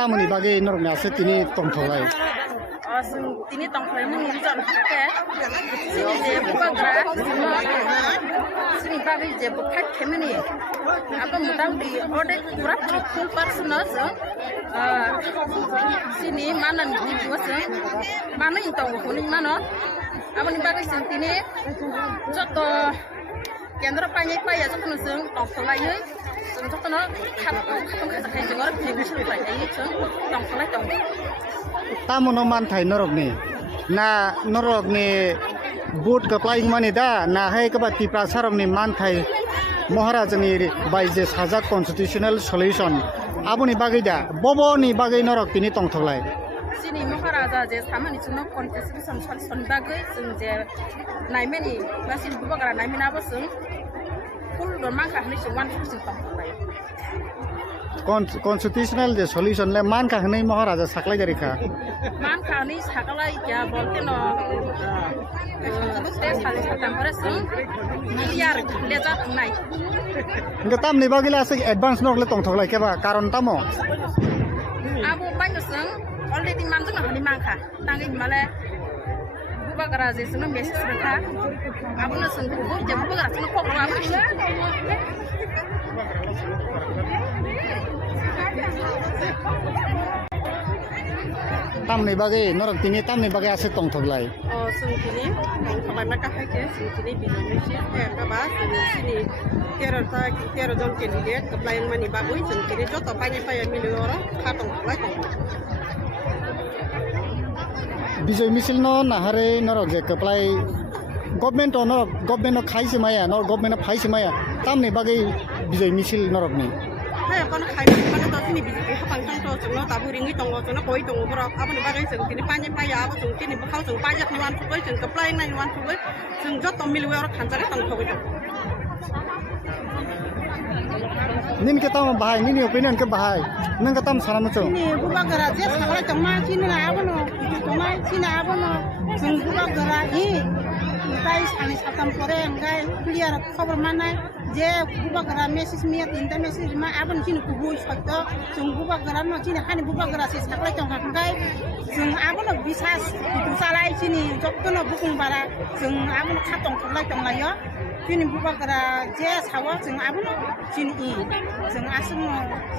Tamu bagi normal setini tongtolai. Ini tongtolai menunjukkan ke sini je bukan gerak sini bagi je bukan kemini apa mudang di order kurang full personal sini mana nih juga mana yang tahu kuning mana apa nih bagi sini contoh kendra panjang payah contoh nusung tongtolai contoh no katong kayak jengor jadi sulit aja tongtolai tongtolai Tamu noman thai norok ni, na norok ni boot keplaing mani da, na hai kebat tipra sarong ni man thai Maharaja ni baije sajak constitutional solution, abu ni bagai da, bobo ni bagai norok ini tong tholai. Sini Maharaja je sama ni cuma constitution solution bagai, sung je naimeni, masih buka gara naimeni apa sung, full bermangkah ni cuma sung tong tholai. Constitutional je solution le man kah ni Maharaja saklai dari kah? Man kah ni saklai ya bolte no tes halis tampere sung miliar lezat nai. Enggak tam ni bagi lah sih advance nok le tong tholai ke ba karon tamo. Abu banyak sung already man tu nak ni man kah, tangi male buka gara je sung mesin serta. Abu na sung buku je buka gara sung kok abu ni. Tam ni bagi norok tini tam ni bagi aset tong tholai. Oh sung kini kami mereka haji sung kini bisa mesti kebas sini kira dong candidate keplayan mani bagus sung kini jodoh banyak miliar orang katong tholai. Bisa misil no nahare norok je keplay government no khai semaya nor government no khai semaya tam ni bagi bisa misil norok ni. Hai kon khai mana tu sini bisa hapang tong tu no tabu ringi tong no koi tong berok apa ni bagai sung kini panjang payah apa sung kini bekau sung pajak nuan tuai sung keplayan nuan tuai sung jodoh miliar orang kancar tong tholai. Nin kita mau bahai, nin opinion ke bahai, neng kita mau salam macam. Ini bukan gerak je, sekarang cuma sini lah apa no, cuma sini apa no, bukan gerak ini, kita ini satam koreng, guys, clear cover mana, je bukan gerak mesin miat, inta mesin cuma apa ni sini kubu faktor, bukan gerak no sini, hani bukan gerak sih sekarang cuma guys, apa no bisa itu salah sini, jokto no bukan bara, apa no katong salah cuma ya. Sini buka gara jes hawa sing abu no sini sing asum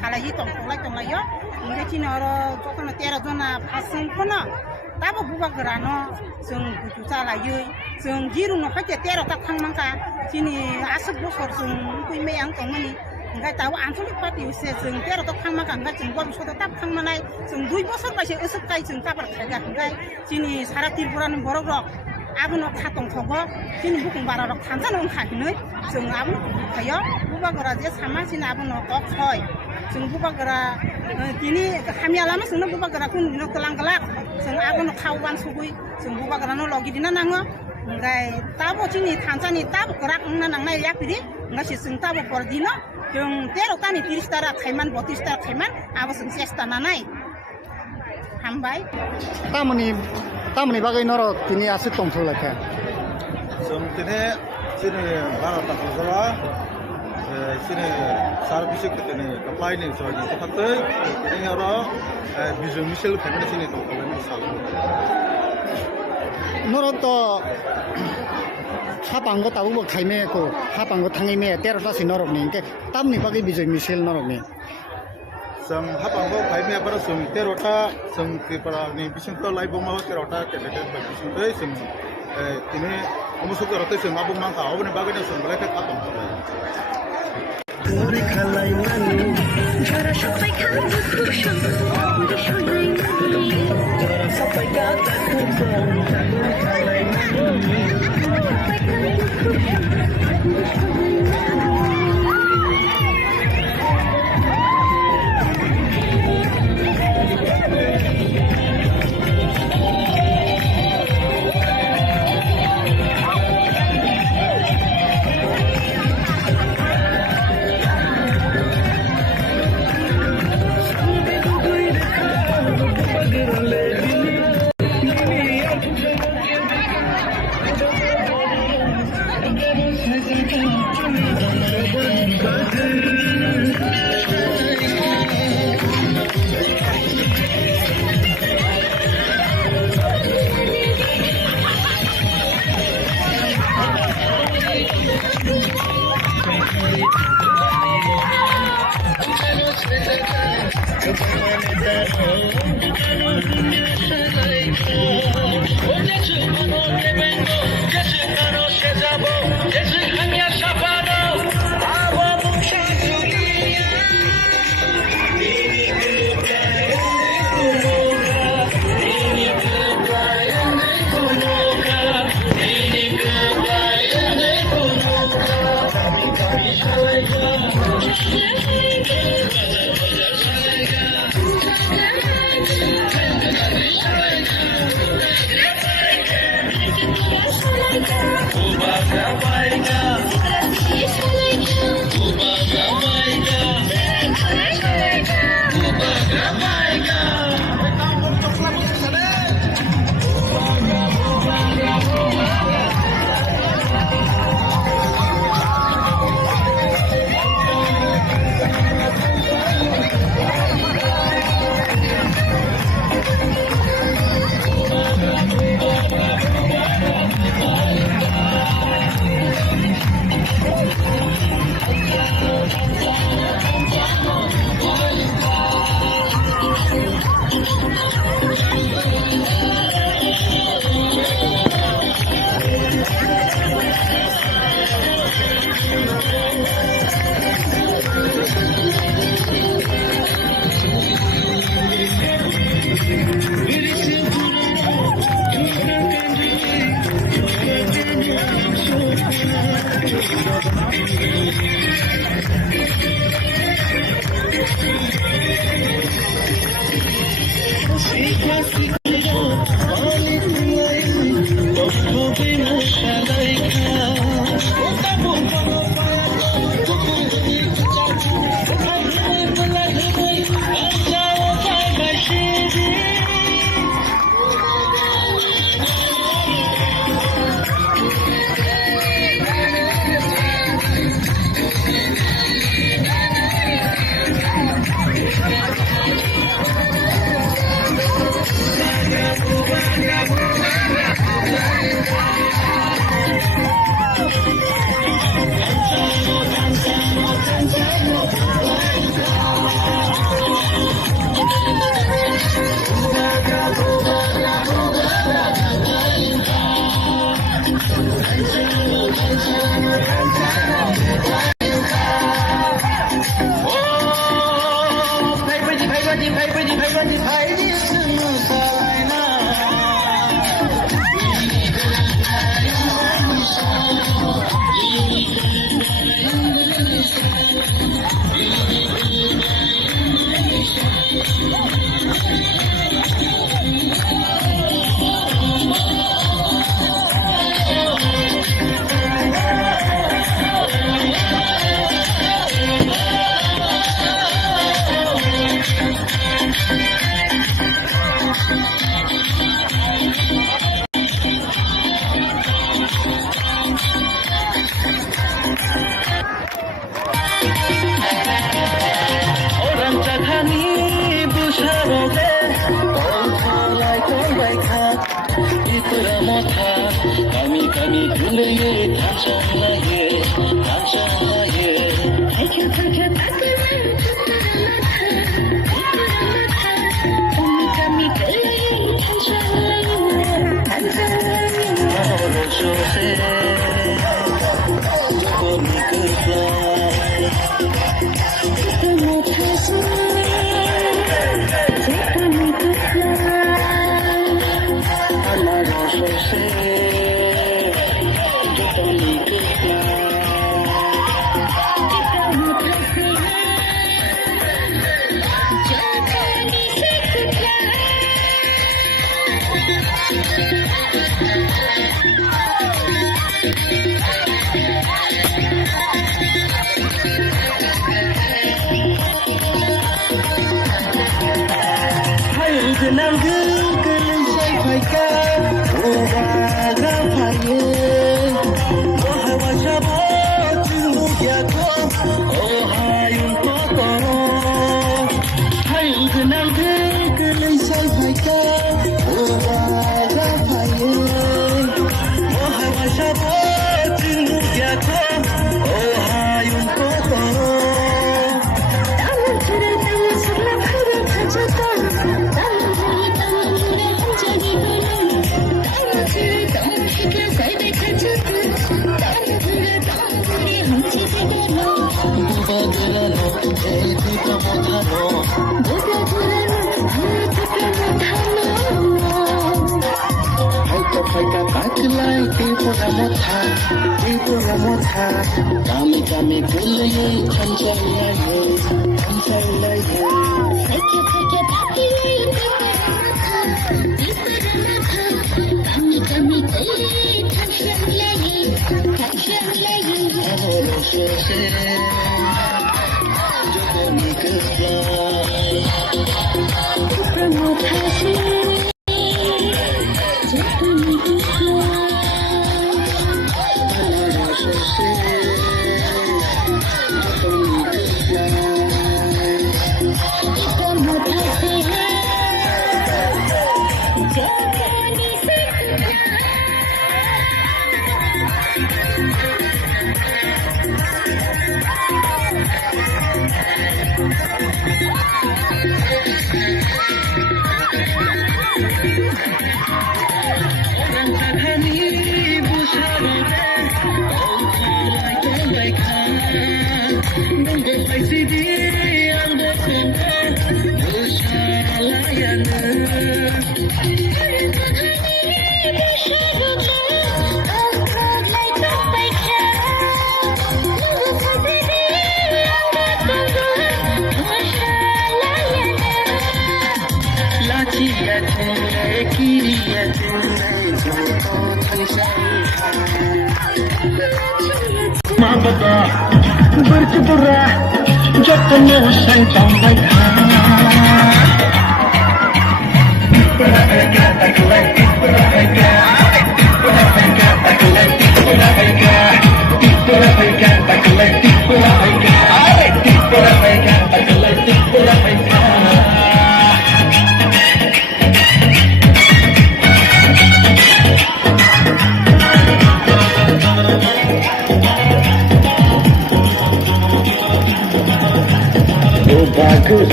salah itu tong layo ini sini orang jokno tiara zona pasung kono tapi buka gara no sing buku salah yui sing jiru no hati tiara tak kang mangka sini asum bosor sing kui meyang tong mani enggak tahu ansuri pati use sing tiara tak kang mangka enggak sing buat sudah tak kang manai sing dui bosor kasih esok kai sing kabar kaga enggak sini syarat tiburan borok abu no katong thogo sini bukan barang kansan orang kah ini, seng abu no kaya Bubagra जे सामासिन आबनो कक छय जों बुबागरा दिनि खामियालामा जोंनो बुबागराखौ नुनो गलांगलाक जों आबनो खावबान सुगुइ जों बुबागरानो लगिदिना नाङो ओंगाय ताबो जोंनि थानसानि ताबो गराक ना नांनाय याकदि ओंगाय जों ताबो परदिनो जों 13 तानि 30 तारा खायमान 32 तारा खायमान आबो जों सेस्ता नानाय हामबाय तामनि बागै नरक तिनि आसि तंथलाखा जों तिने सिने भारत हादरा सिने सार्भिस कितने अप्लाई नहीं सोनी तो खाते तिने यारो बिजु मिशेल फेमने सिने तो कॉलेज साल नरक तो हापांगो ताबो खायमे को हापांगो थाङैमे 13 तासि नरक नि के तामनि बागै बिजय मिशेल नरक नि जों हापांगो खायमे आबार जों 13 ता जों किपारनि बिसिंखौ लाइबमा 13 ता कैंडिडेट बाय बिसिंखै जों तिने अमुसुक रते जों आबो मांखा अबने बागैनो जों लाइक खातम করে খালাই মানি যারা সবাই খাবে খুশি শোনাই মানি যারা সবাই গাতা খুব খালাই মানি সবাই খাবে খুশি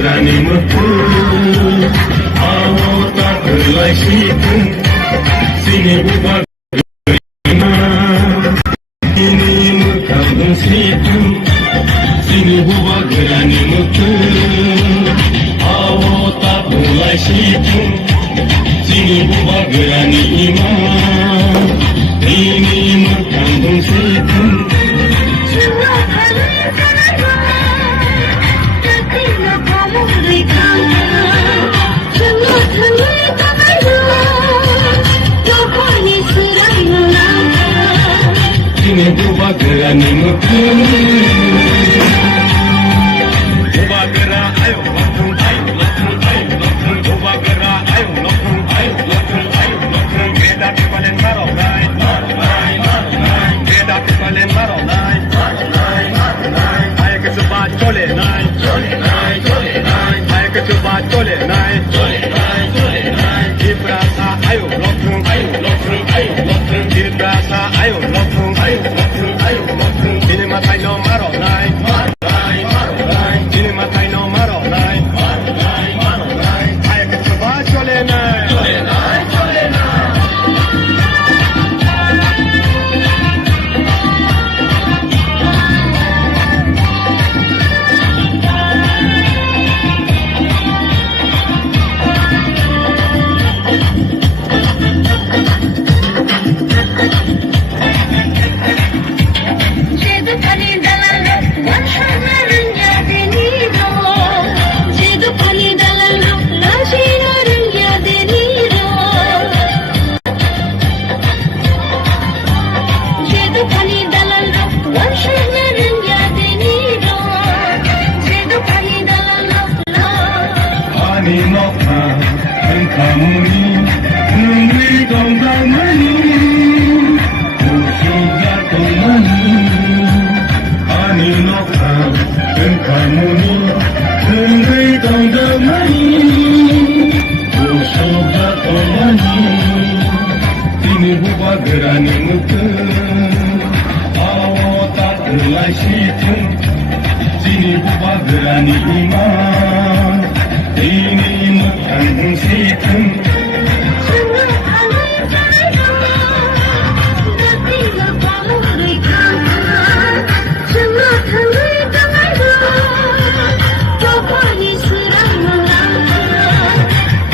गोरानि मोखो आवता गोलाय सिथों जोंनि बुबा जोंनि मोखां गंसेथों जोंनि बुबा गोरानि मोखो आवता गोलाय सिथों जोंनि बुबा गोरानि इमा जोंनि मोखां गंसेथों buba gerani mutu buba gera ayo lokung buba gera ayo lokung beda kepalen maro nai beda kepalen maro nai ayo ke coba chole nai ayo ke coba chole nai ibrasa ayo lokung ibrasa ayo lokung Ini matai no maro nai, ini matai no maro nai, ayo ke coba chole nai. Gerani mutu awata gelai situng sini buba gerani ima ini mekang situng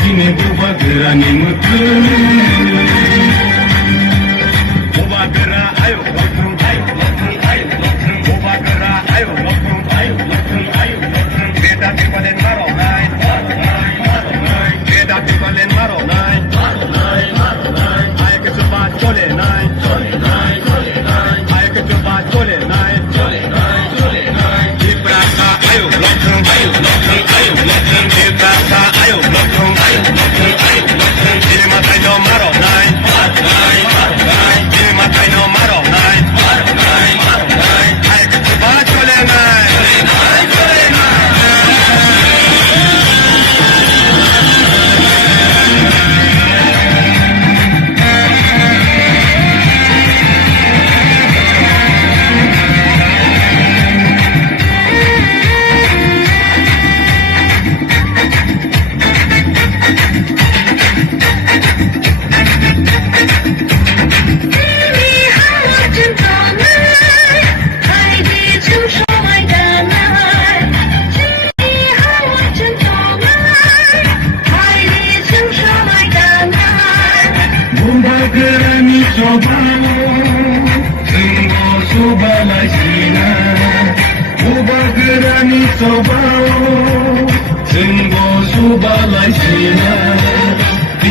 sini buba gerani mutu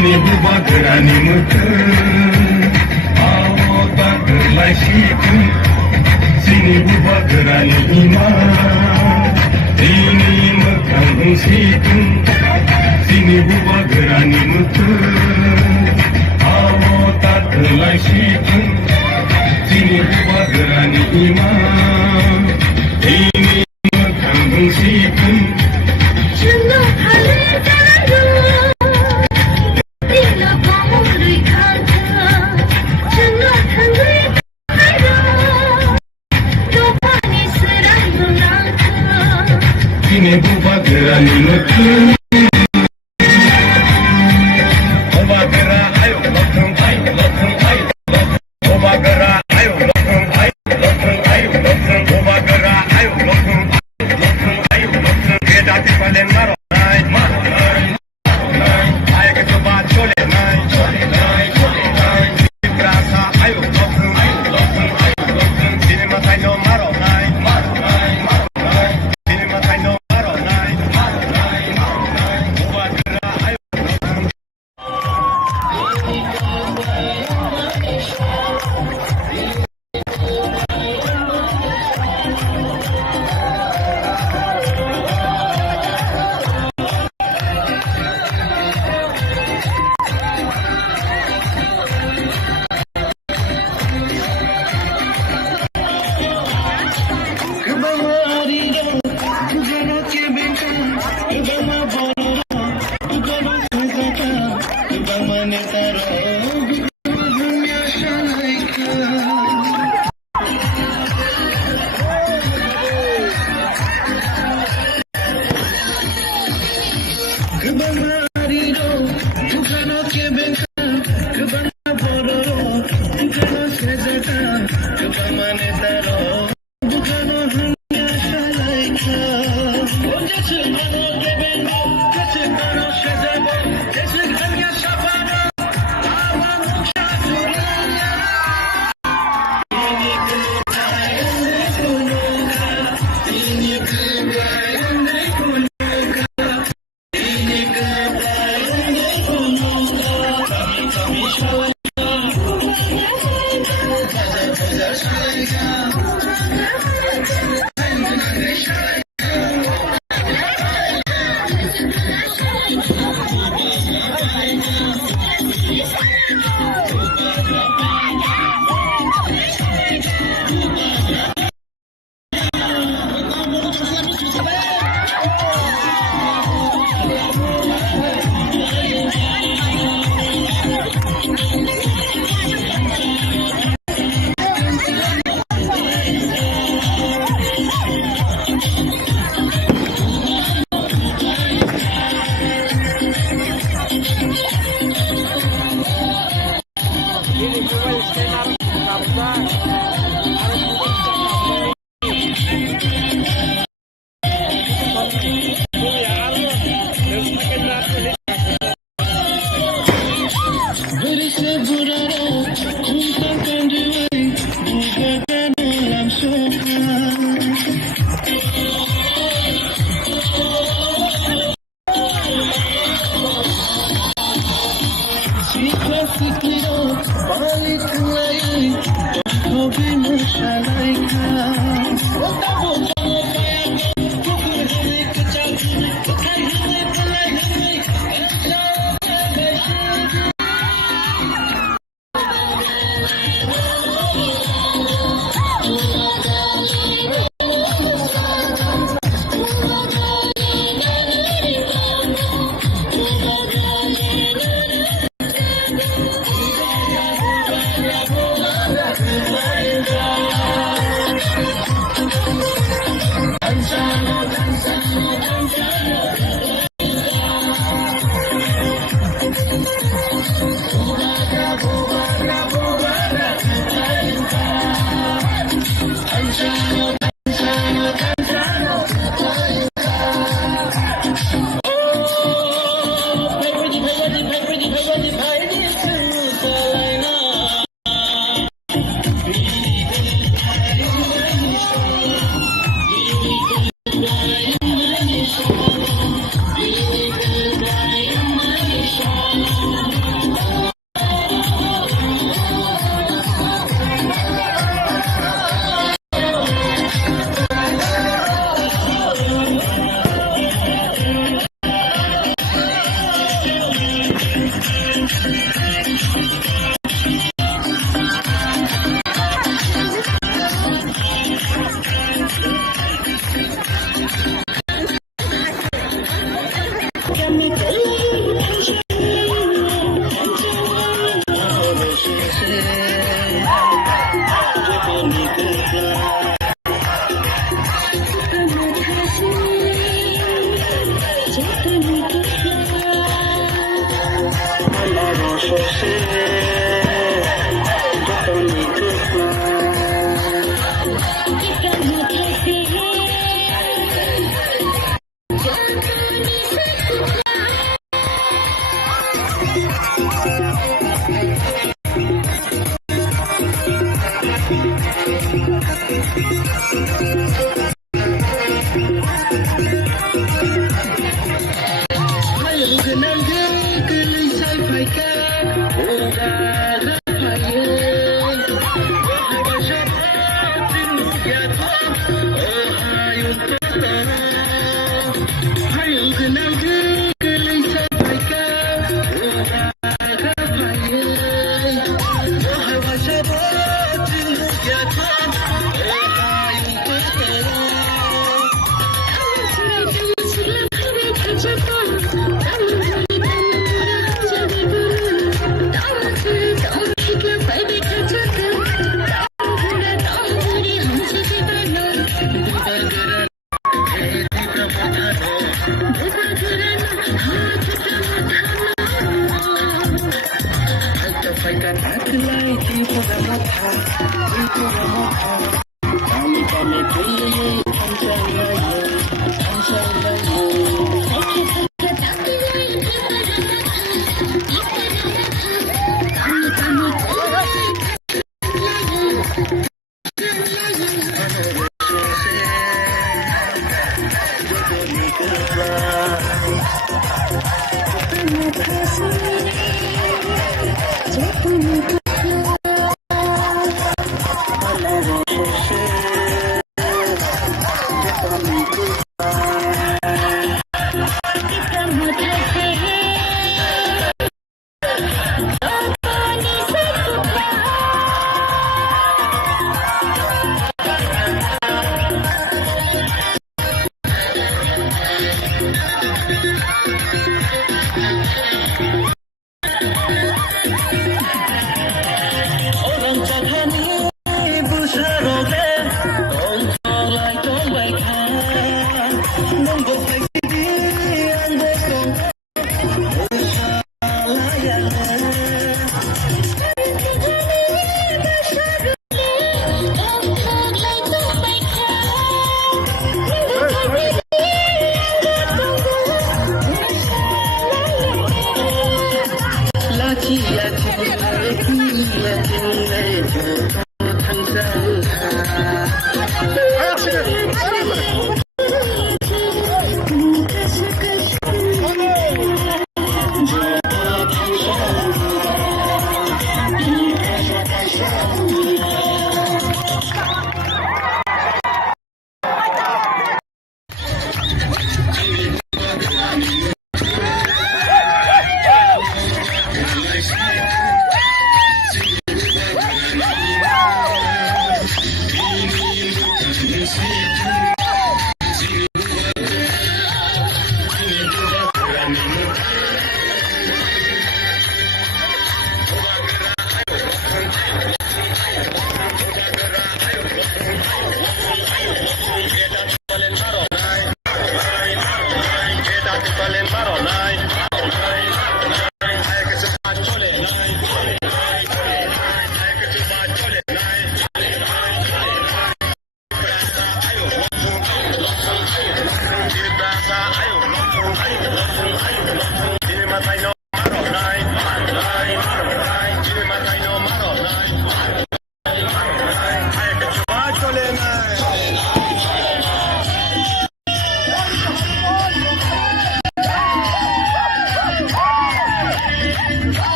Ini buba gerani mutu awata gelai situng sini buba gerani ima ini mekang situng sini buba gerani mutu awata gelai situng sini buba gerani ima ini mekang situng sini buba gerani nutun buba gera ayo lokung ai buba gera ayo lokung ai buba gera ayo lokung kita ti palen maro ai ke coba chole nai rasa ayo lokung sini matai no maro nai sini matai no maro nai buba gera ayo Hãy subscribe cho kênh Ghiền Mì Gõ để không bỏ lỡ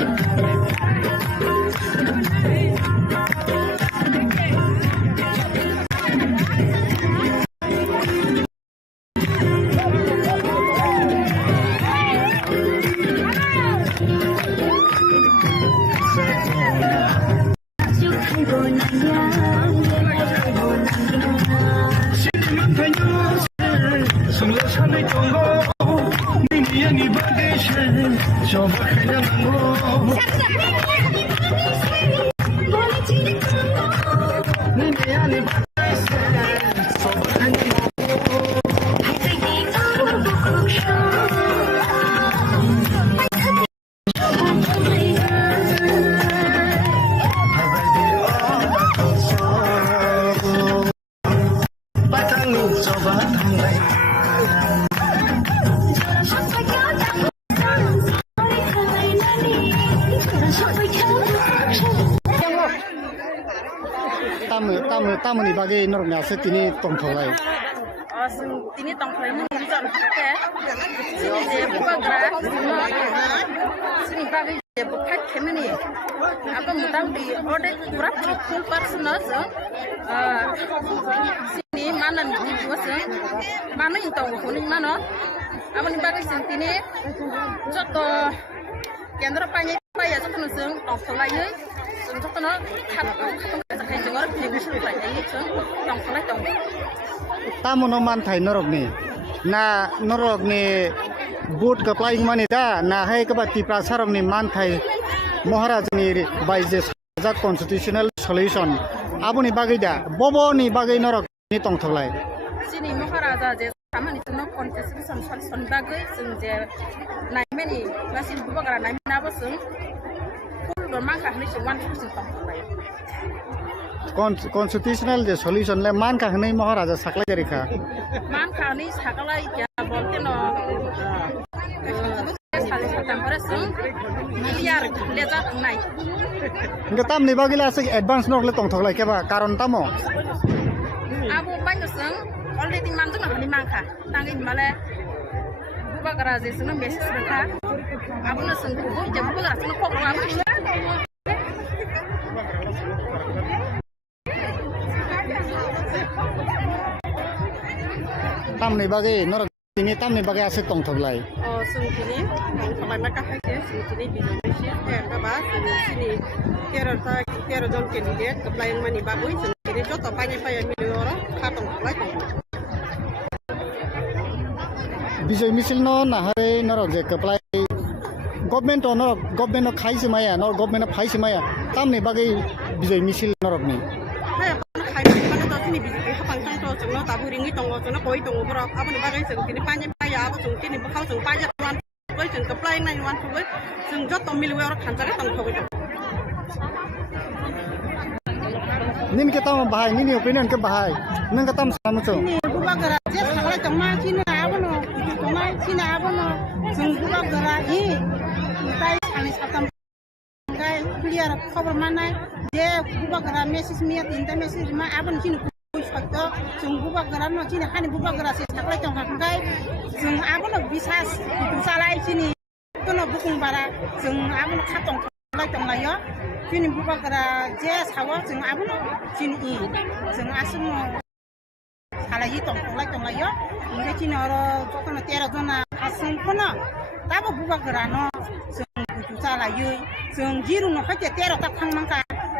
Thank you. तामुनि बागै नरकनि आसे तिनि तंथलाय তিনি টংফাই মুজন থাকে সিনি যে বুবাগ্রা সিনি বাগै যে বুখাত খেমনি আবা মুতাম দি অডে পুরা ফুল persons সিনি মানান দিবস মানো ইনতাw হনি মানো আমনি বাগै সিন তিনি যত কেন্দ্র পানি পাইয়া যতন जों টংফলাयै जों যতন খাতম जाखाय जों आरो बिनिसुल पाइयै जों टंफलाय दं तामुनो मानथाय नरकनि ना नरकनि बुट कप्लाइं मानि दा ना है कबा तिप्रा सारमनि मानथाय महाराजनि बायजे साजा कन्स्टिट्यूशनल सल्यूशन आबुनि बागै दा बबनि बागै नरकनि तंथलाय सिनि महाराजा जे खामानि जोंनो कन्स्टिट्यूशन सल्यूशन बागै जों जे नायमेनि गासिन बुबाग्रा नायमेनाबो जों फुल माखा हनै जों 1% तंथलाय कन्स्टिट्यूशनल जे सल्यूशन ले मान का हनै महाराजा साकलाय जरिखा मान का हनै साकलाय क्या बोलते न साले साथाम पर जों मिलियार लेजा थांनाय इनका तामनि बागैला से एडवांस नरकले तंथलाय केबा कारण तामो आबो बायनो जों अलरेडी मान जों हनै मांखा तांगै माले बुबाग्रा जे जों मेसेज रखा आबोनो जों गुबुन जे बुबाग्रा जों खबर आबो तामनि बागै नरक तिनि तामनि बागै आसे तंथलाय जोंनि तंथलाय मा काहायसे जोंनि बिजनेस एरगाबा जोंनि 13 जन कैंडिडेट कप्लाइं मानि बागै जोंनि जत पाइने पाया मिलियर खा तंथलाय विजय मिছিল न नाहारे नरक जे कप्लाइ गभर्नमेन्ट खाइसे माया नर गभर्नमेन्ट फाइसे माया तामनि बागै विजय मिছিল नरकनि जोंनो दाबो रिङै दङ जोंनो गय दङ बरा आबोनि बागै जों दिनै पानि पाया आबो जों दिनै बखाव जों पाया वान गय जों कप्लाइ नाय वान फुगै जों जत मिलवे आरो खानजागे दंथगै निन के ताम बाहाय निनि ओपिनियन के बाहाय नों के ताम सामचो नि बुबागरा जे सागलाय तमा सिना आबोनो तमा सिना आबोनो जों बुबागरा हि ताइ सानि साथाम गाय क्लियर खबर मानाय जे बुबागरा मेसेज मिया तिनटा मेसेज मा आबोन सिनि जों बुबाग्रा न चिनि खानि बुबाग्रा से साकलाय तंखाय जों आबोनो बिसास जालाय चिनि तनो बुकुं बारा जों आबोनो खातं खालाय तंलायो चिनि बुबाग्रा जे सावा जों आबोनो चिनि जों आसुमो सालाय तंखाय तंलायो इंगे चिनि आरो जतनो 13 जना आसुम कोन दाबो बुबाग्रा न जों जालायो जों जिरु न खाते 13 ता थांमांका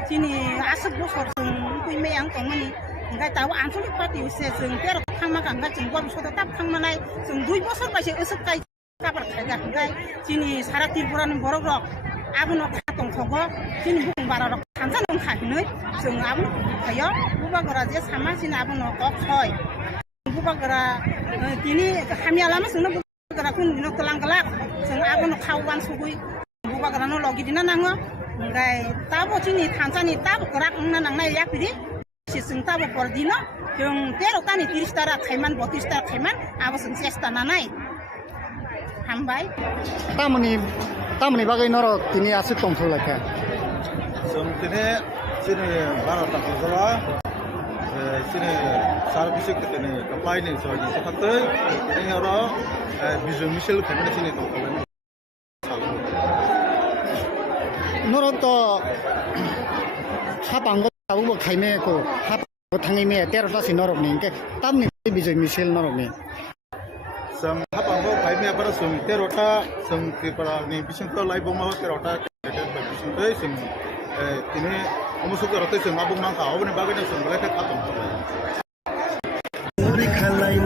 चिनि आसु बोसोर जों कुइमे आं तंमनि enggak tahu आनसलिक पार्टी से जों तेर थांमा गांगा जों गम सदा ताब थांमानाय जों 2 बोसोर बायसे ओसक गाय काबार खायगा गाय जिनि सारा त्रिपुरानि बरक रक आबुनो खातं थगो जिनि बुं बारा रक खानजा नं खाहनै जों आबुनो खायो बुबागरा जे सामा जिनि आबुनो क खय बुबागरा दिनि खामियालामा जोंनो बुबागरा कुन दिनो तलांगला जों आबुनो खावबान सुगै बुबागरा न लगी दिना नाङो enggak tabu जिनि थानजानि ताब गराक नना नांनाय याकदि जों ताबो परदिनो जों 13 तानि 30 तारा खायमान 32 तारा खायमान आबो जों चेष्टा नानाय हामबाय तामनि बागै नरक तिनि आसे तंथलायखा जों तिनि जिनि भारत ताखुजरा जिनि सार्भिस तिनि कप्लाइनि सयनि थाखाय तिनि आरो विजय मिছিল फेमिलि जिनि तंथलाय नरक त हाबांग ताबो खायमेको हाब थाङैमे 13 तासि नरकनि के तामनि विजय मिছিল नरकनि जों हाबांगो खायमे बारा जों 13 ता जों त्रिपुरानि बिसिंखौ लाइबमा 13 ता बिसिंखै जों तिनि अमुसुक रते जों मा बुंनां का अबनि बागैनो जों लेखा खातम खालाय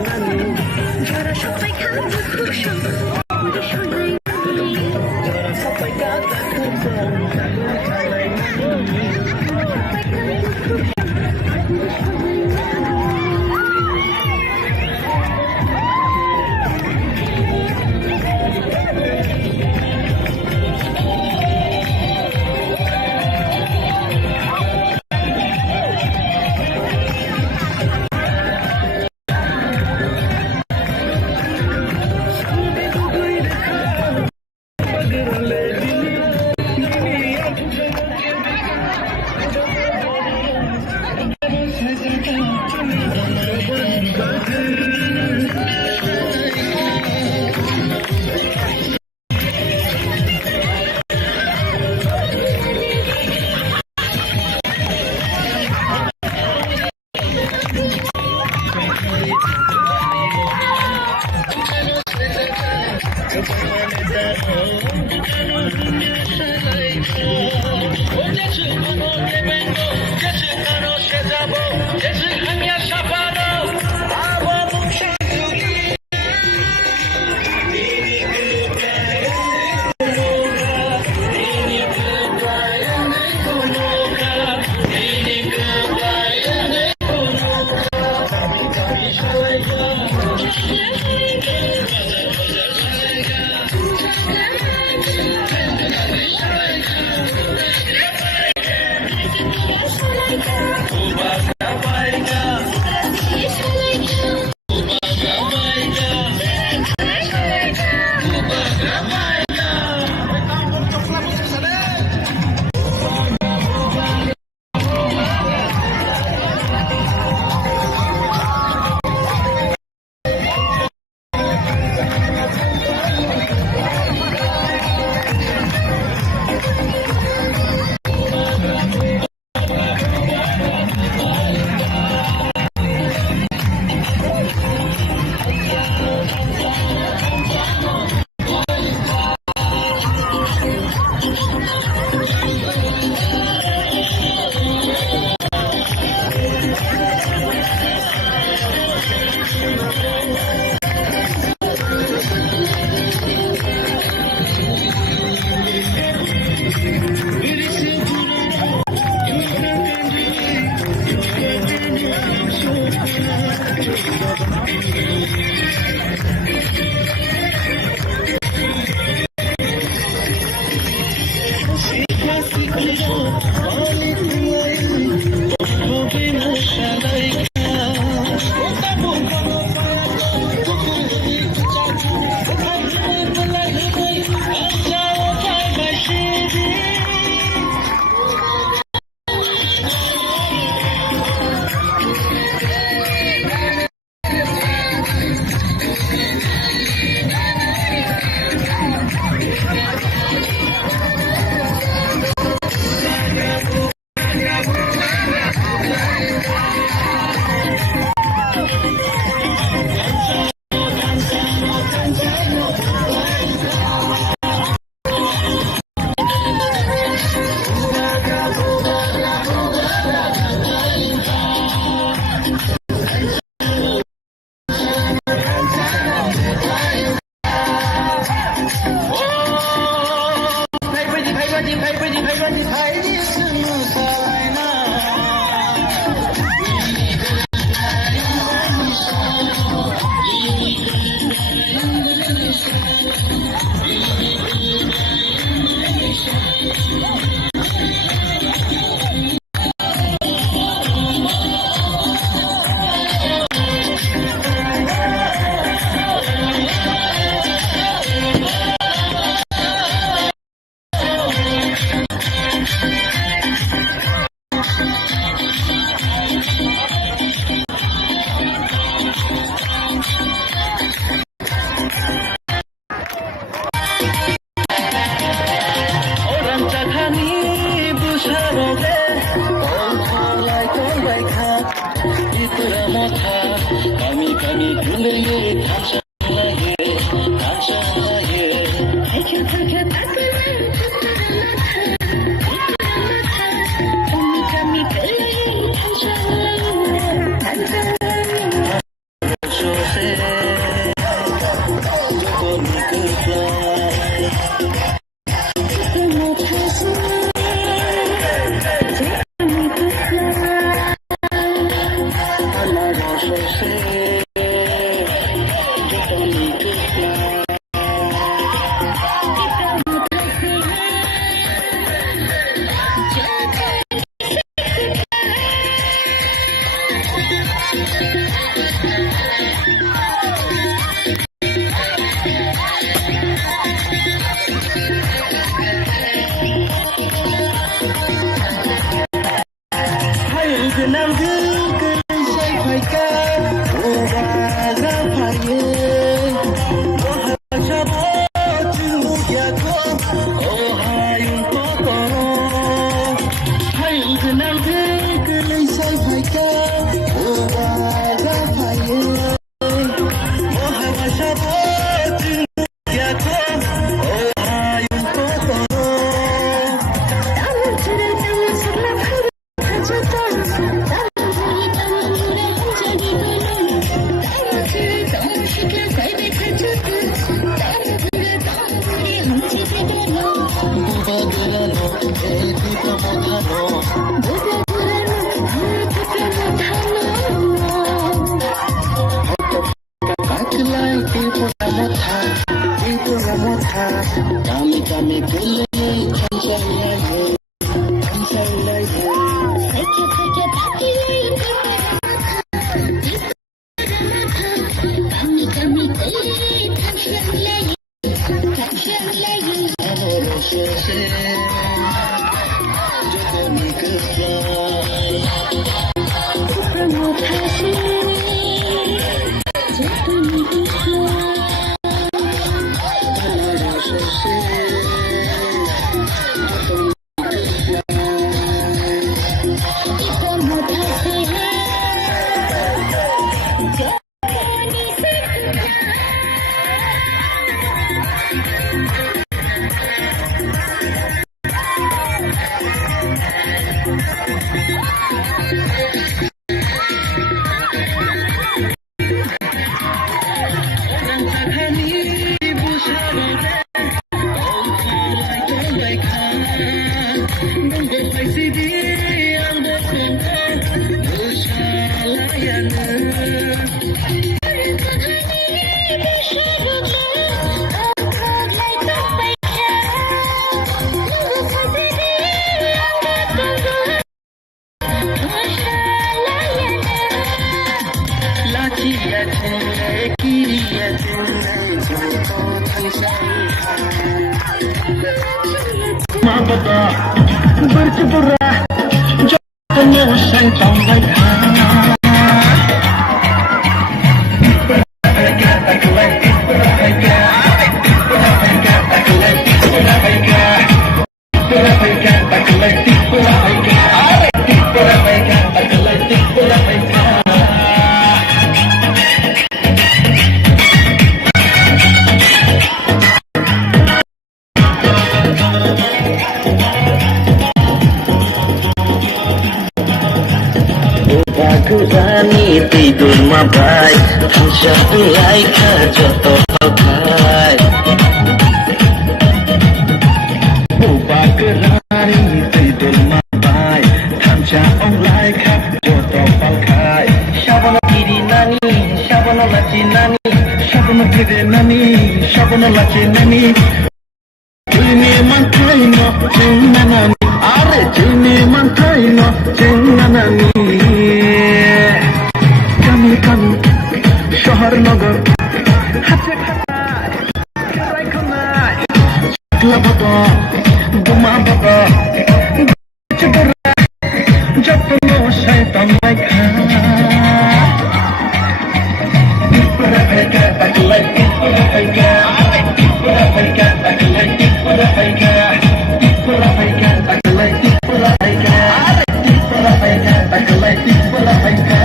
tidur mabai Hamsa ulai ka joto pakai Ubah kerani tidur mabai Hamsa ulai ka joto pakai Syabono kiri nani, syabono laci nani Syabono kiri nani, syabono laci nani Jini mantai no jenganani Are jini mantai no jenganani Kami শহর নগর হাতে খানায় খেলায় খানায় ক্লাবত বোমা বত যত্ন শয়তান মাইখা পুরা ফাইকা তাকলাই পুরা ফাইকা পুরা ফাইকা তাকলাই পুরা ফাইকা পুরা ফাইকা তাকলাই পুরা ফাইকা পুরা ফাইকা তাকলাই পুরা ফাইকা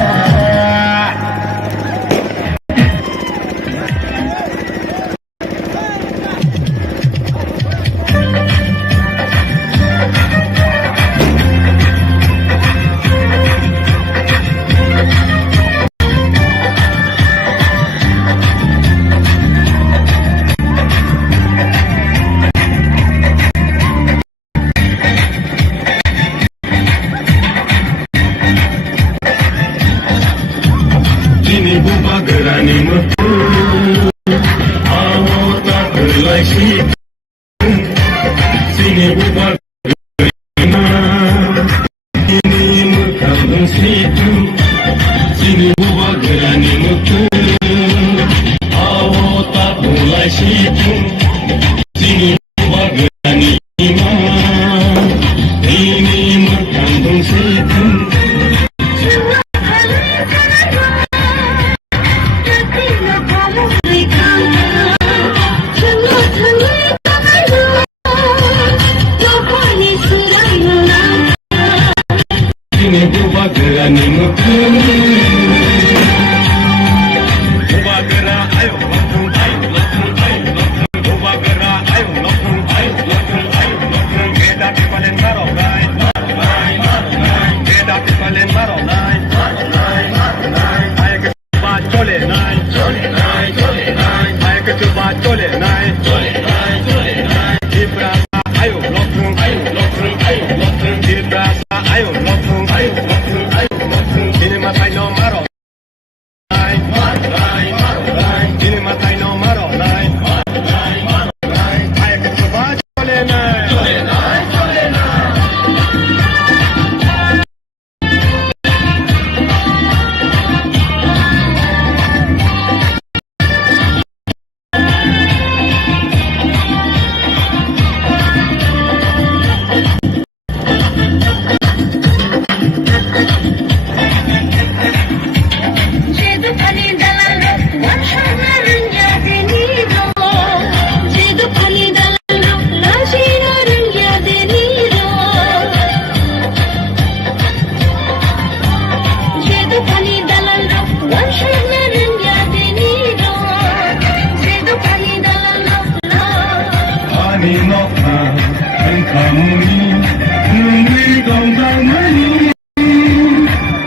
동동하니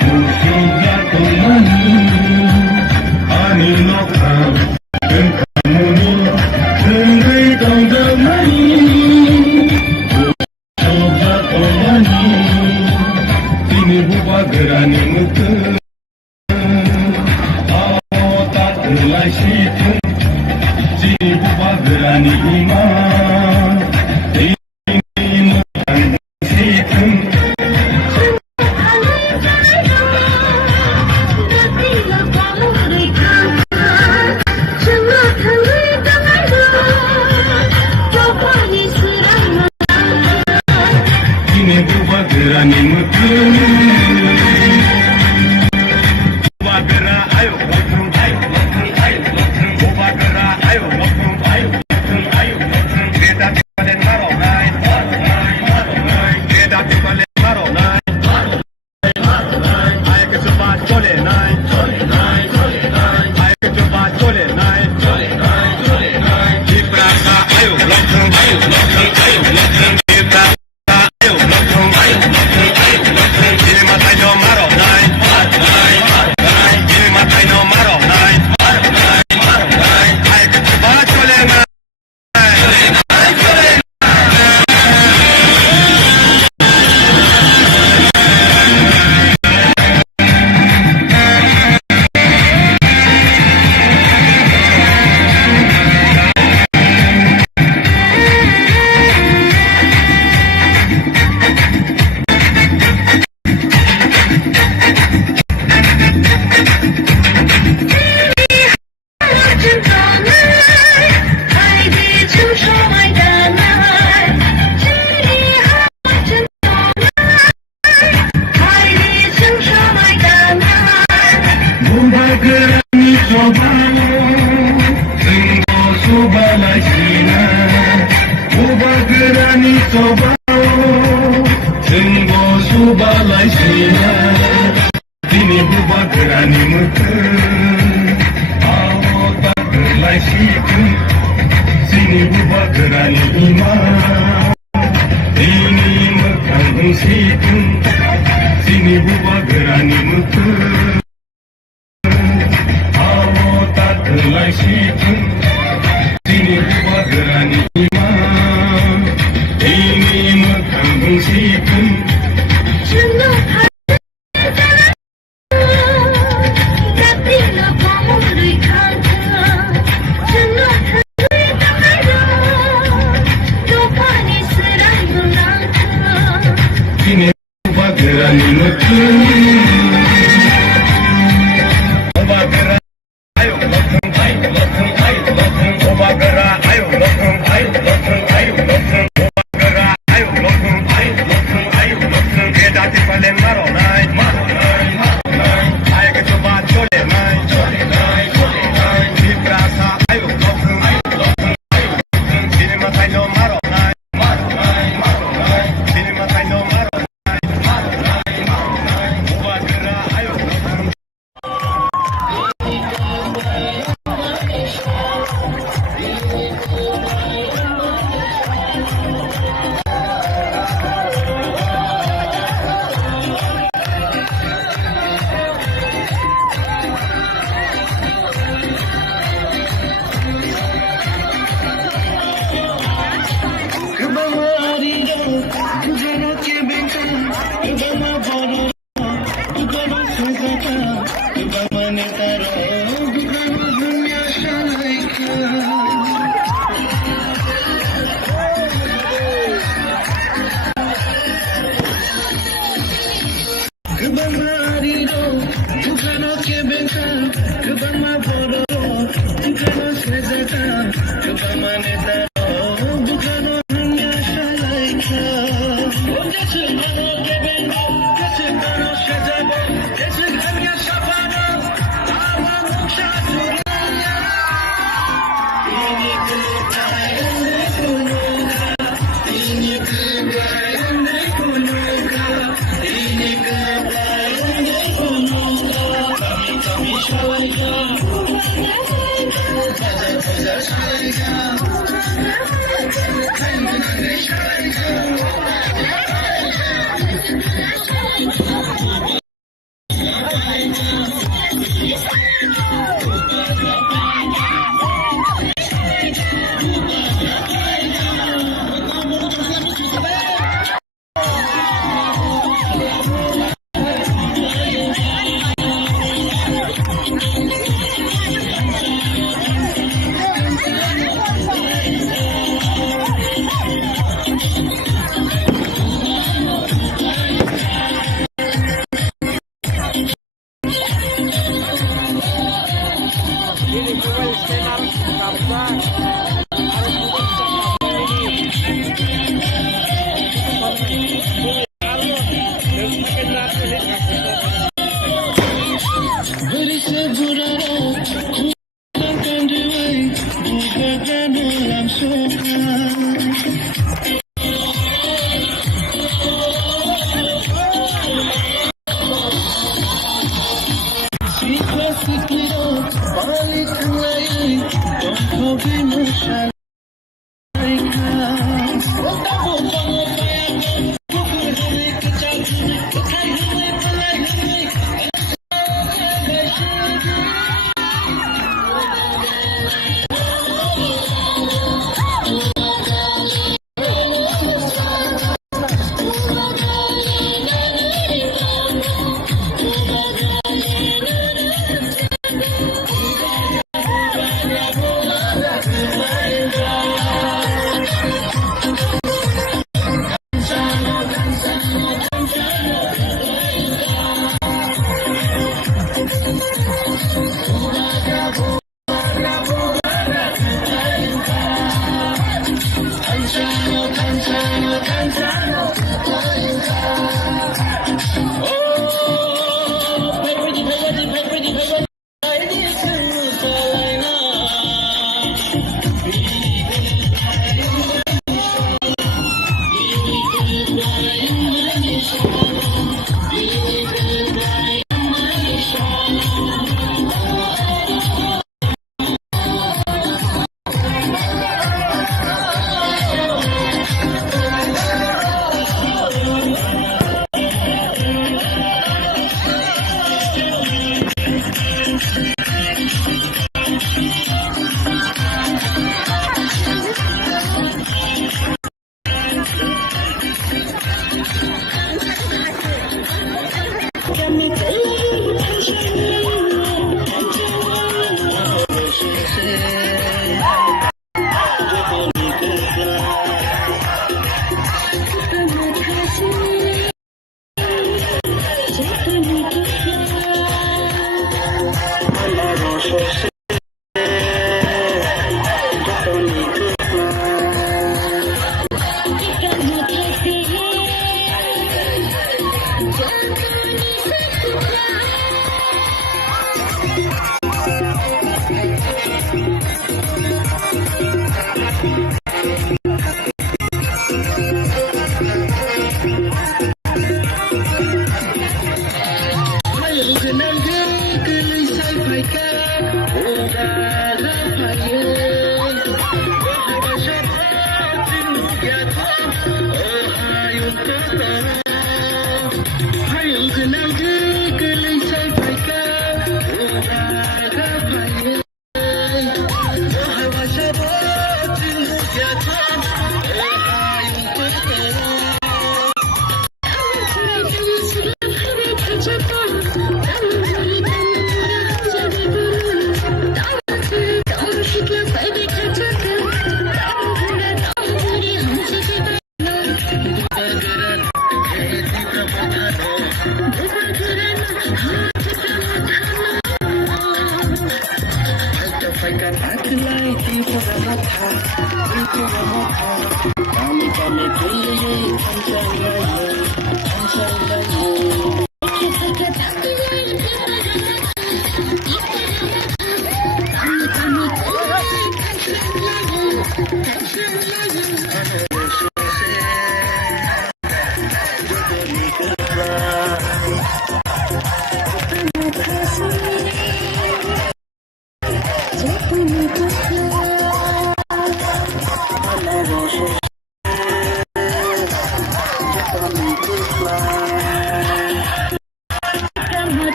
우수가 동하니 아니 녹아 등가무니 등의 동동하니 우수가 동하니 디니 부바그라니 무트 아오다 들라시트 디니 부바그라니 이마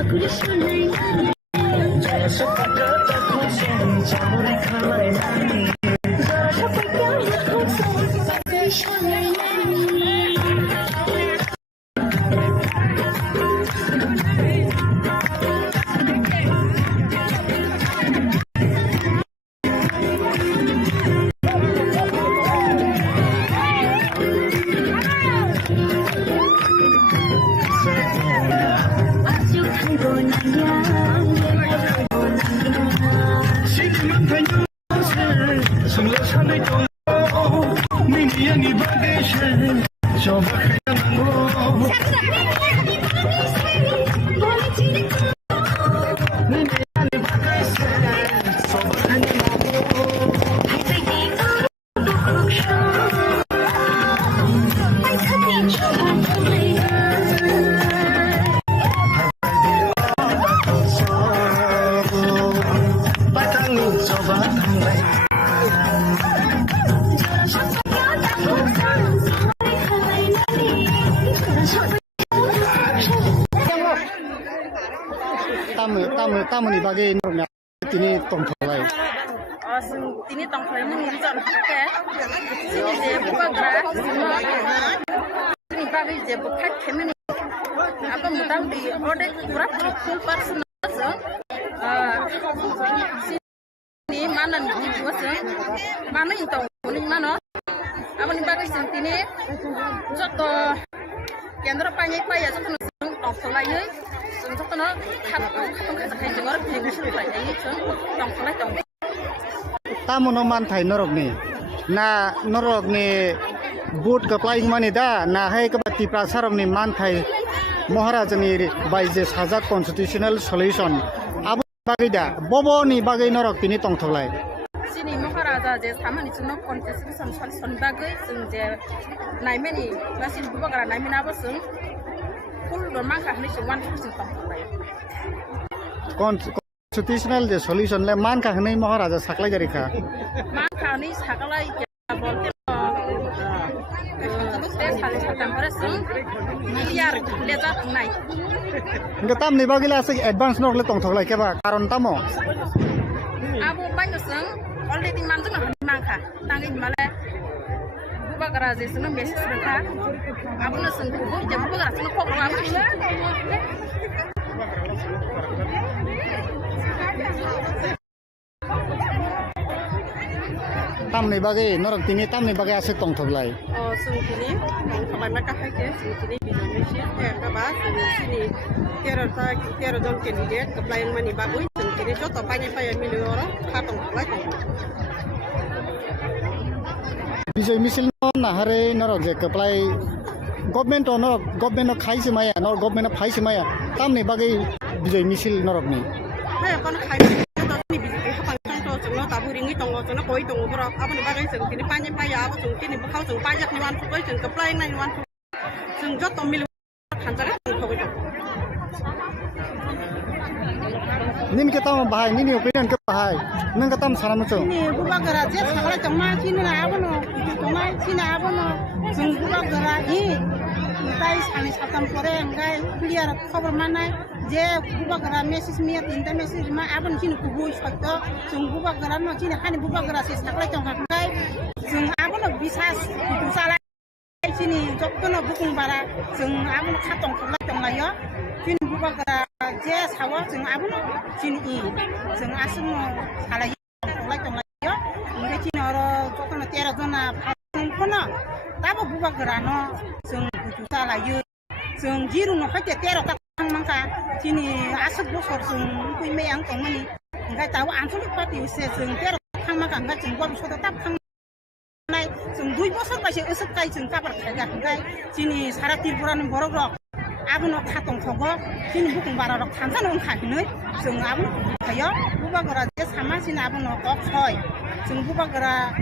Aku Tamu bagi noroknya ini tongtolai. Ini tongkol ini ngirizan pakai. Sini je buka gerak, sini bagi je buka kemini. Apa mudang di order kurang full person sini mana nih jualan mana yang tahu ini mana? Apa nih bagi sini joto kendra panjang paya joto tongtolai ni. Tamu noman thai norok ni na norok ni boot ka flying mani da na hai ka bati prasarok ni man thai Maharaja ni baije sajak constitutional solution abu bagi da bobo ni bagi norok tini tong tholai sini Maharaja je samani chuno constitution solution bagi sung je naimeni nasin bubagara naimena ba sung full dormangka ni sung 1% tong tholai constitutional the solution le man ka hnei Maharaja saklai jari kha man ka ni saklai bolte Enggak tam ni bagi lah advance nok le tong thoklai ke ba karon tamo abu banyak seng already manjung na mangka tangi male bubagara je sunu mesis reka abu na seng bu je bubagara sunu kok wa tam ni bagi norok tini tam ni bagi asik tong thoklai sung kini tong mereka ke sung kini bisa mesin ke bas sini kira jon candidate keplayan mani bagui sung kini jo topanya paya milior katong thoklai bijay misil na hare norok je keplai government norok government khai se maya nor government phai se maya tam ni bagi bijay misil norok ni hai kon khai taburingi tonggo chona koi tonggo bro apa ni bagai sung kini panya paya apa sung kini bakau sung pajak ni wan koi sung keplaing na ni wan sung jot tom mil hanjara sung koi nin ke tam bahai nin opinion ke bahai nang ke tam saram chu ni bubagara je sakla chama chini na abono choma chini abono sung bubagara hi tai sani satam pore engai clear cover manai je bubagara message miat inta message ma abon chini kubu sakto sung bubagara no chini hani bubagara se sakla chama kai sung abono bisas kusala chini jokkono bukung bara sung abono khatong khla tongla yo chini bubagara je sawa sung abono chini i sung asumo sala khla tongla yo nge chini oro jokkono tera jona sung kono tabo bubagara no sung kusala yo sung jiru no khate tera mangka sini asuk bosor sung kui meyang tong mani ngai tahu ansuli pati se sung ter khang mangka ngai sung gwa biso tap khang nai sung dui bosor ba se usuk kai sung kabar khaga ngai sini sara tirpura ni borok rok abuno khatong thogo sini bukung bara rok thansan on khahinoi sung abuno khayo bubagara je sama sini abuno kok khoi sung bubagara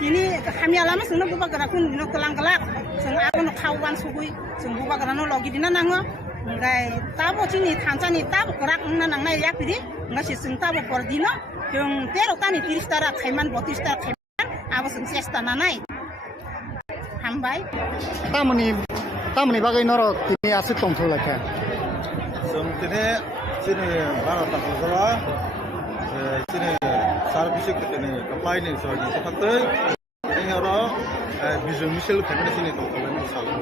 kini kami alama sung bubagara kun dino telang kelak sung abuno khawan sugui sung bubagara no logi dina nango ngai tabo chini thansani tabo korak na nang nai yak pidi ngai si sung tabo por dino yung tero tani 30 tara khaiman 32 tara khaiman abo sung sesta na nai hambai tamni bagai norok tini asik tong thola ka sung tini sini barat tak salah sini sarvisik tini apply ni so ni fakte ini ora visual misil family sini tong thola ni salah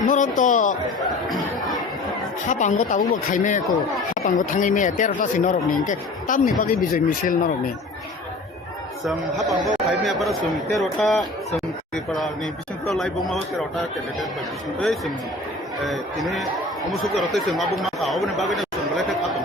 norok to hapanggo tabu khaime ko hapanggo thangai me terota si norok ni ke tamni bagai bijay misil norok ni sung hapanggo khaime para sung terota sung para ni bisung to lai boma terota candidate bisung sung tini अमुसुक रते जों मा बुंमा गावबोने बागैनो जों बलायथे खातम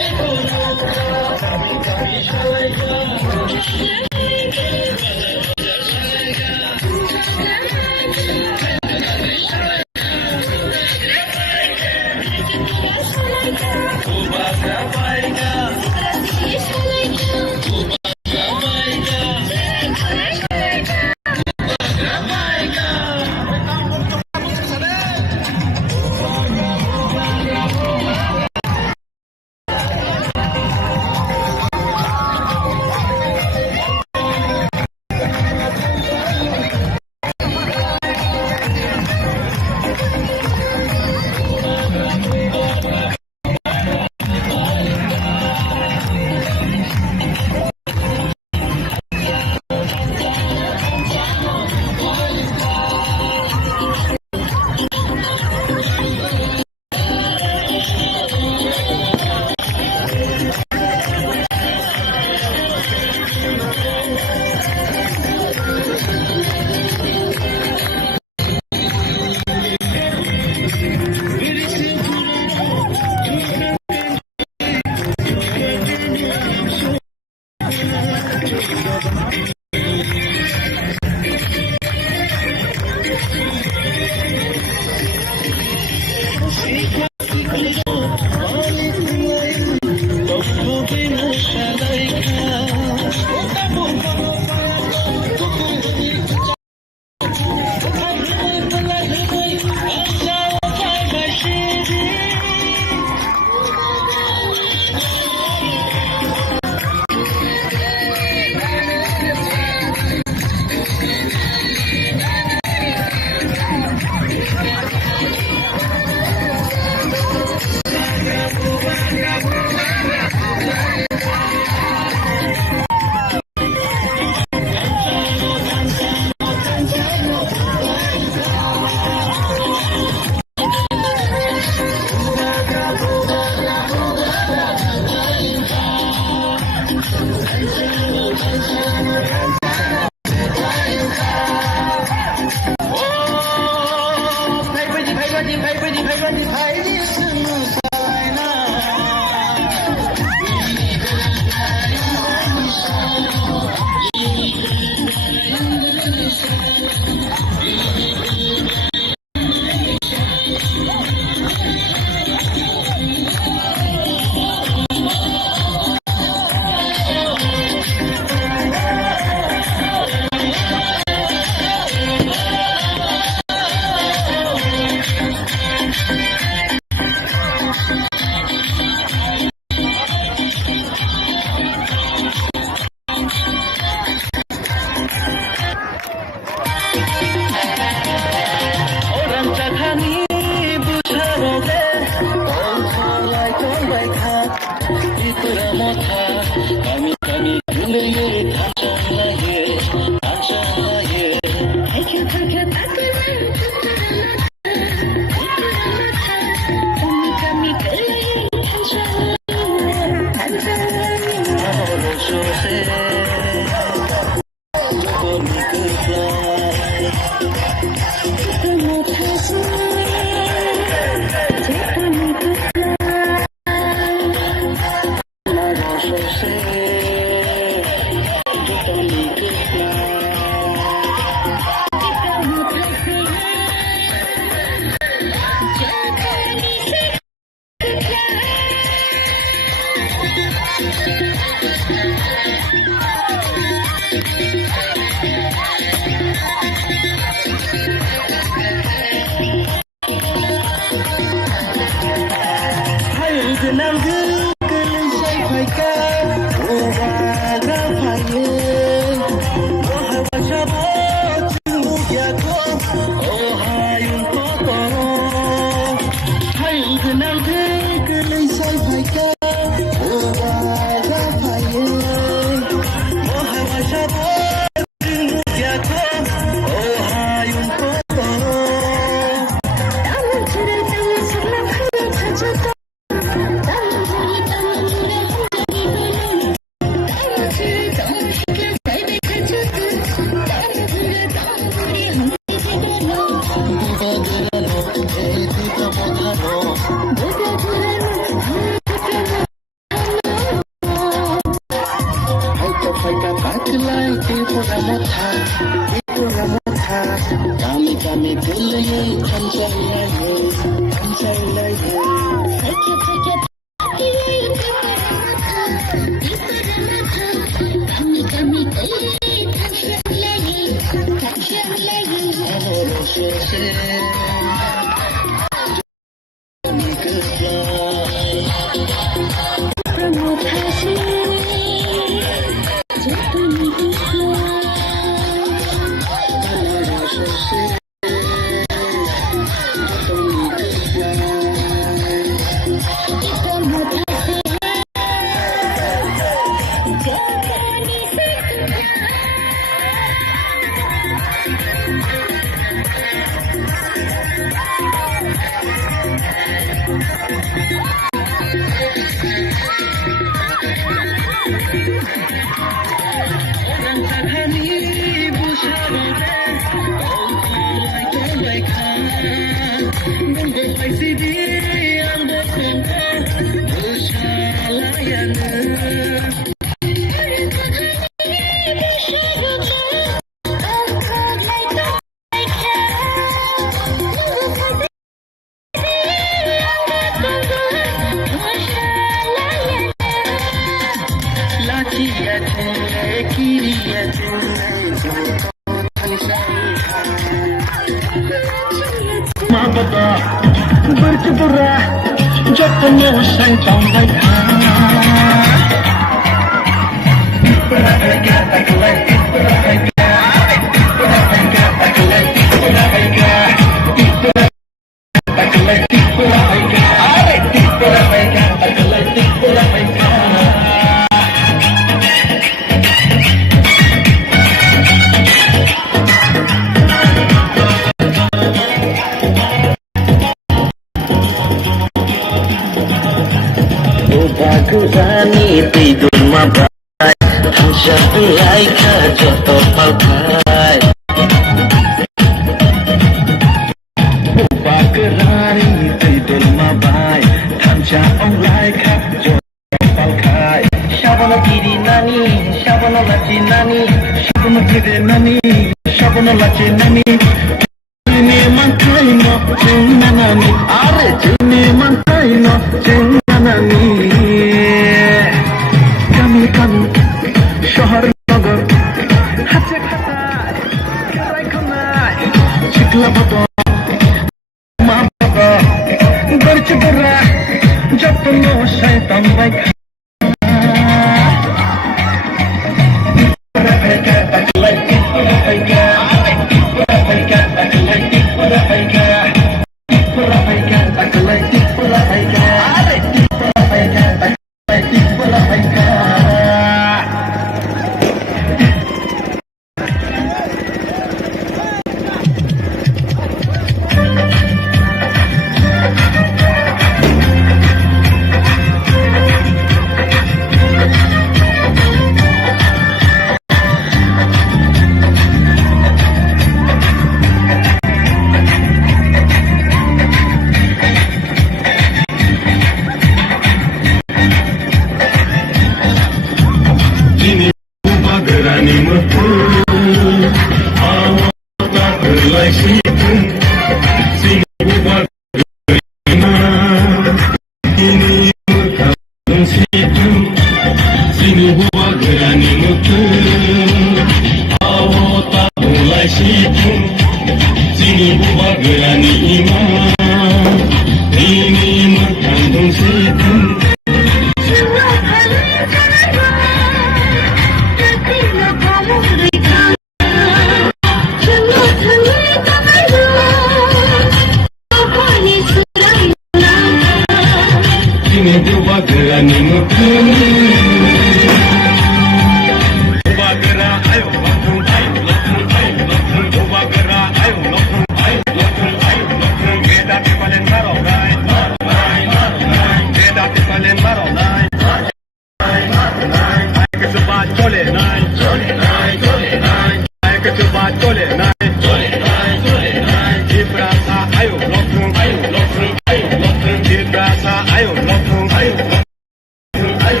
Ayo,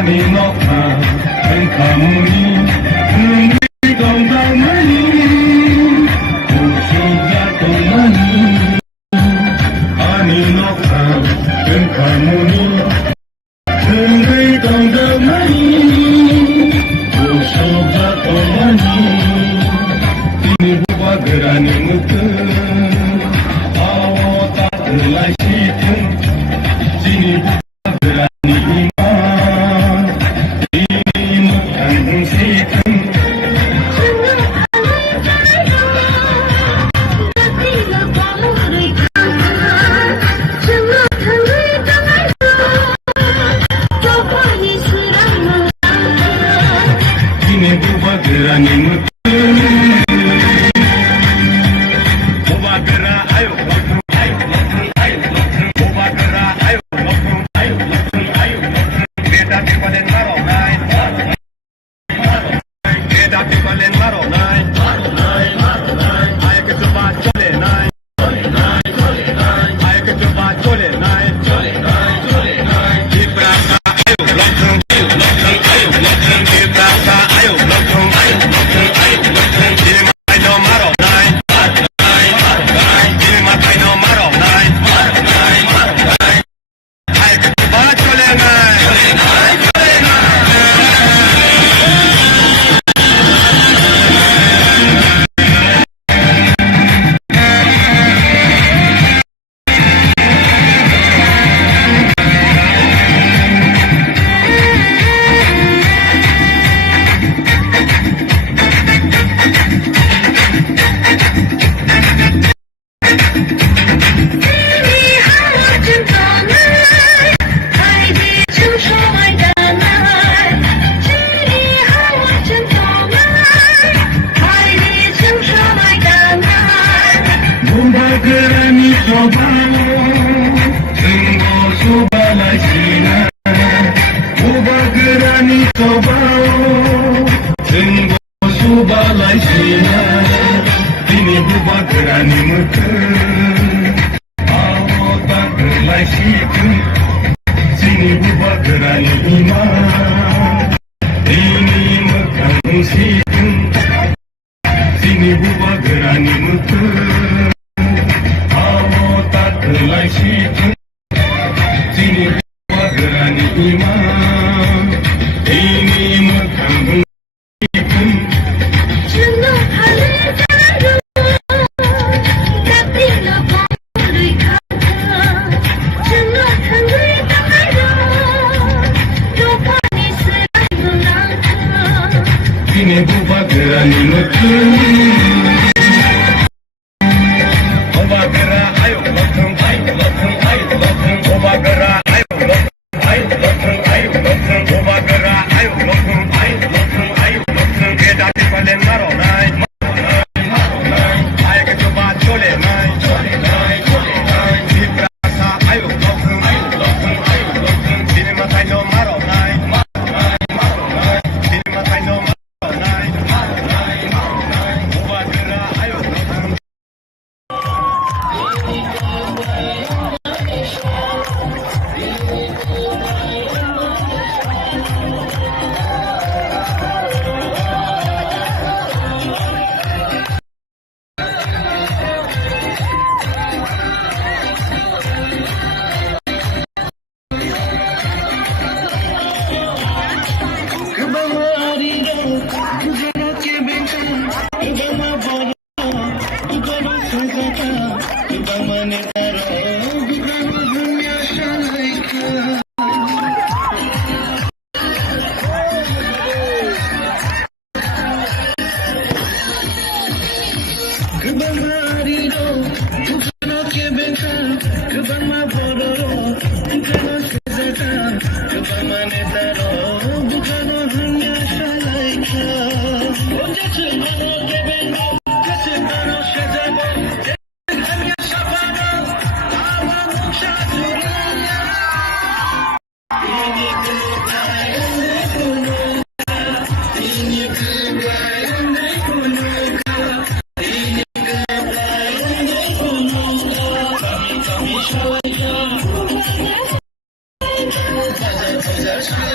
Ani nokha Kamuni Nungi Dongdamani Usuga Tomani Ani nokha Kamuni Nungi Dongdamani Usuga Tomani Tini buba gerani mutu Awota Ulai Situng Tini buba gerani iman Tini mukang situng Tini buba gerani mutu Buba gera ayo lokung ayo lokung ayo lokung Buba gera ayo lokung ayo lokung ayo lokung Beda di balen maro nai Beda di balen maro nai Ayo ke coba chole nai Ayo ke coba chole nai Di praka ayo lokung ayo lokung ayo lokung Di praka ayo lokung ayo lokung ayo lokung Di mai no maro nai Gerani coba Tunggu coba lagi Buba gerani coba Tunggu coba lagi Ini buba gerani mutu Awota gerlai situ Sini buba gerani iman Ini mekang situ Sini buba gerani mutu Gelai situ Sini buat gerani iman Ini mekang situ Jenuh hari baru Tapi lepas dari kata Jenuh hari baru Lupa ni serang melangkah Sini buat gerani mutu Oba gera ayo lokung ayo lokung ayo lokung Oba gera ayo lokung ayo lokung ayo lokung Oba gera ayo lokung ayo lokung ayo lokung Beda di balen maro nai Ayo ke coba chole nai Di prasa ayo lokung ayo lokung ayo lokung Dini matai no maro nai Dini matai no maro nai Oba gera ayo lokung Just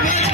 아,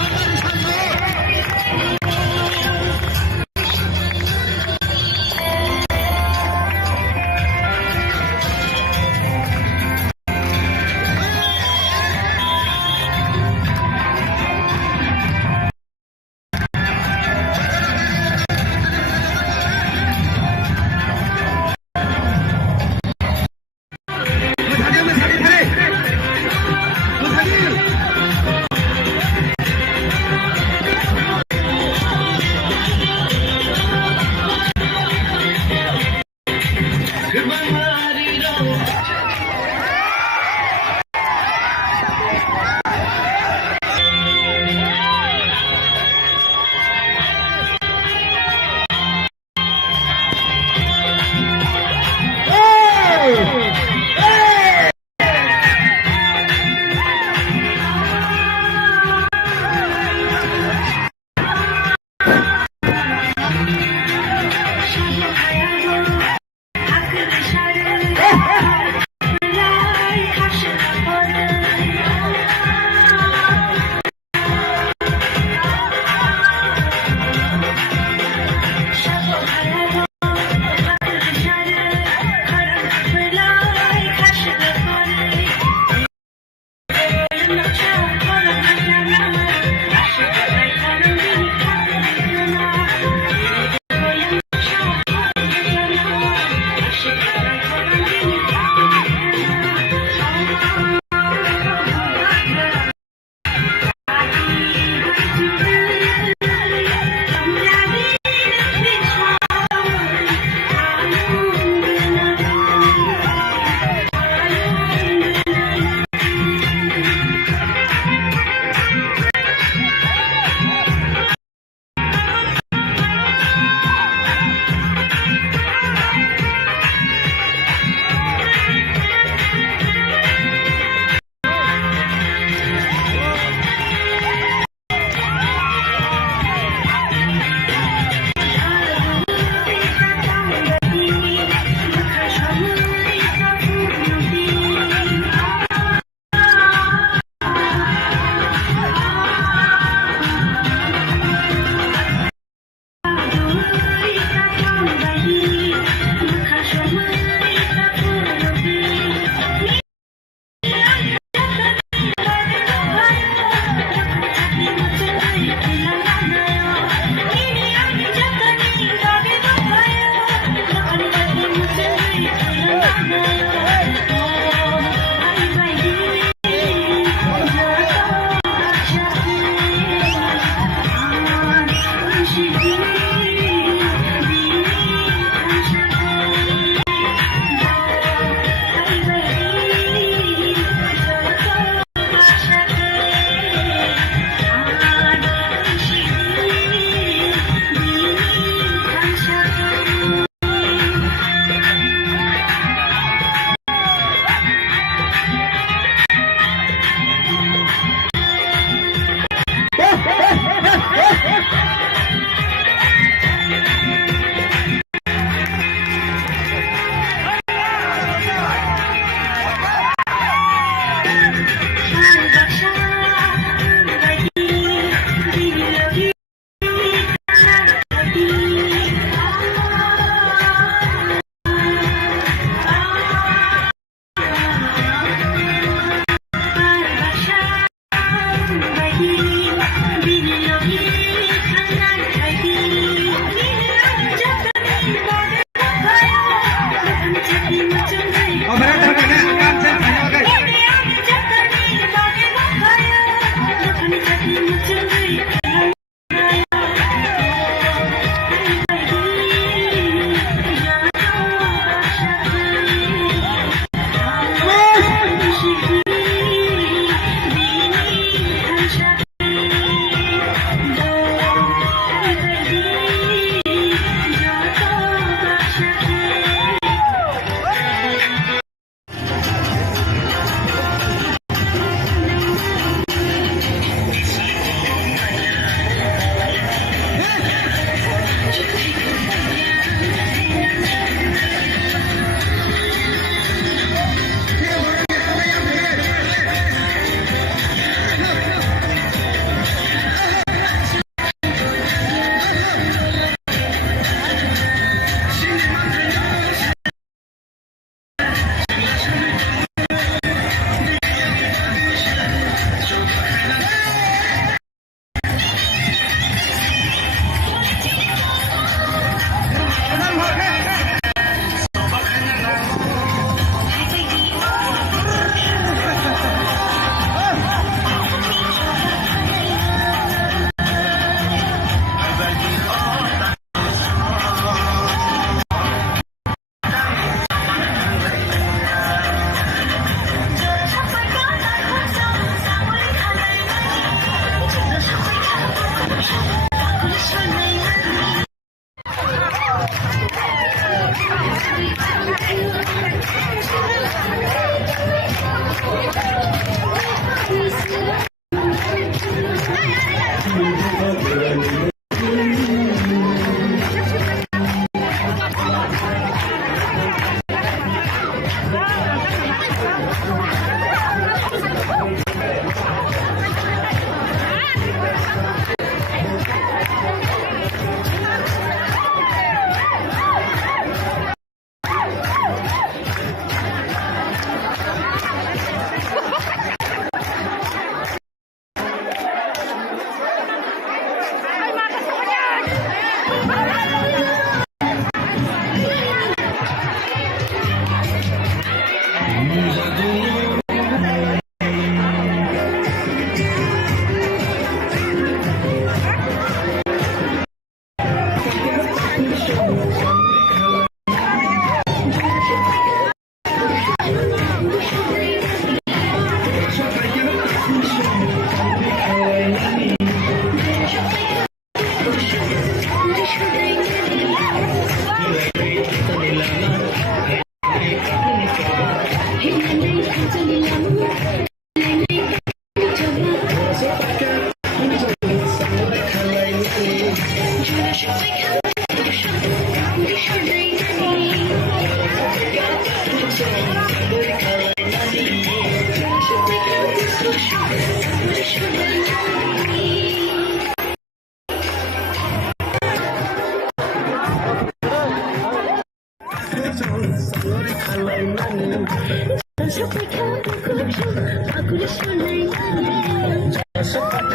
아주 달고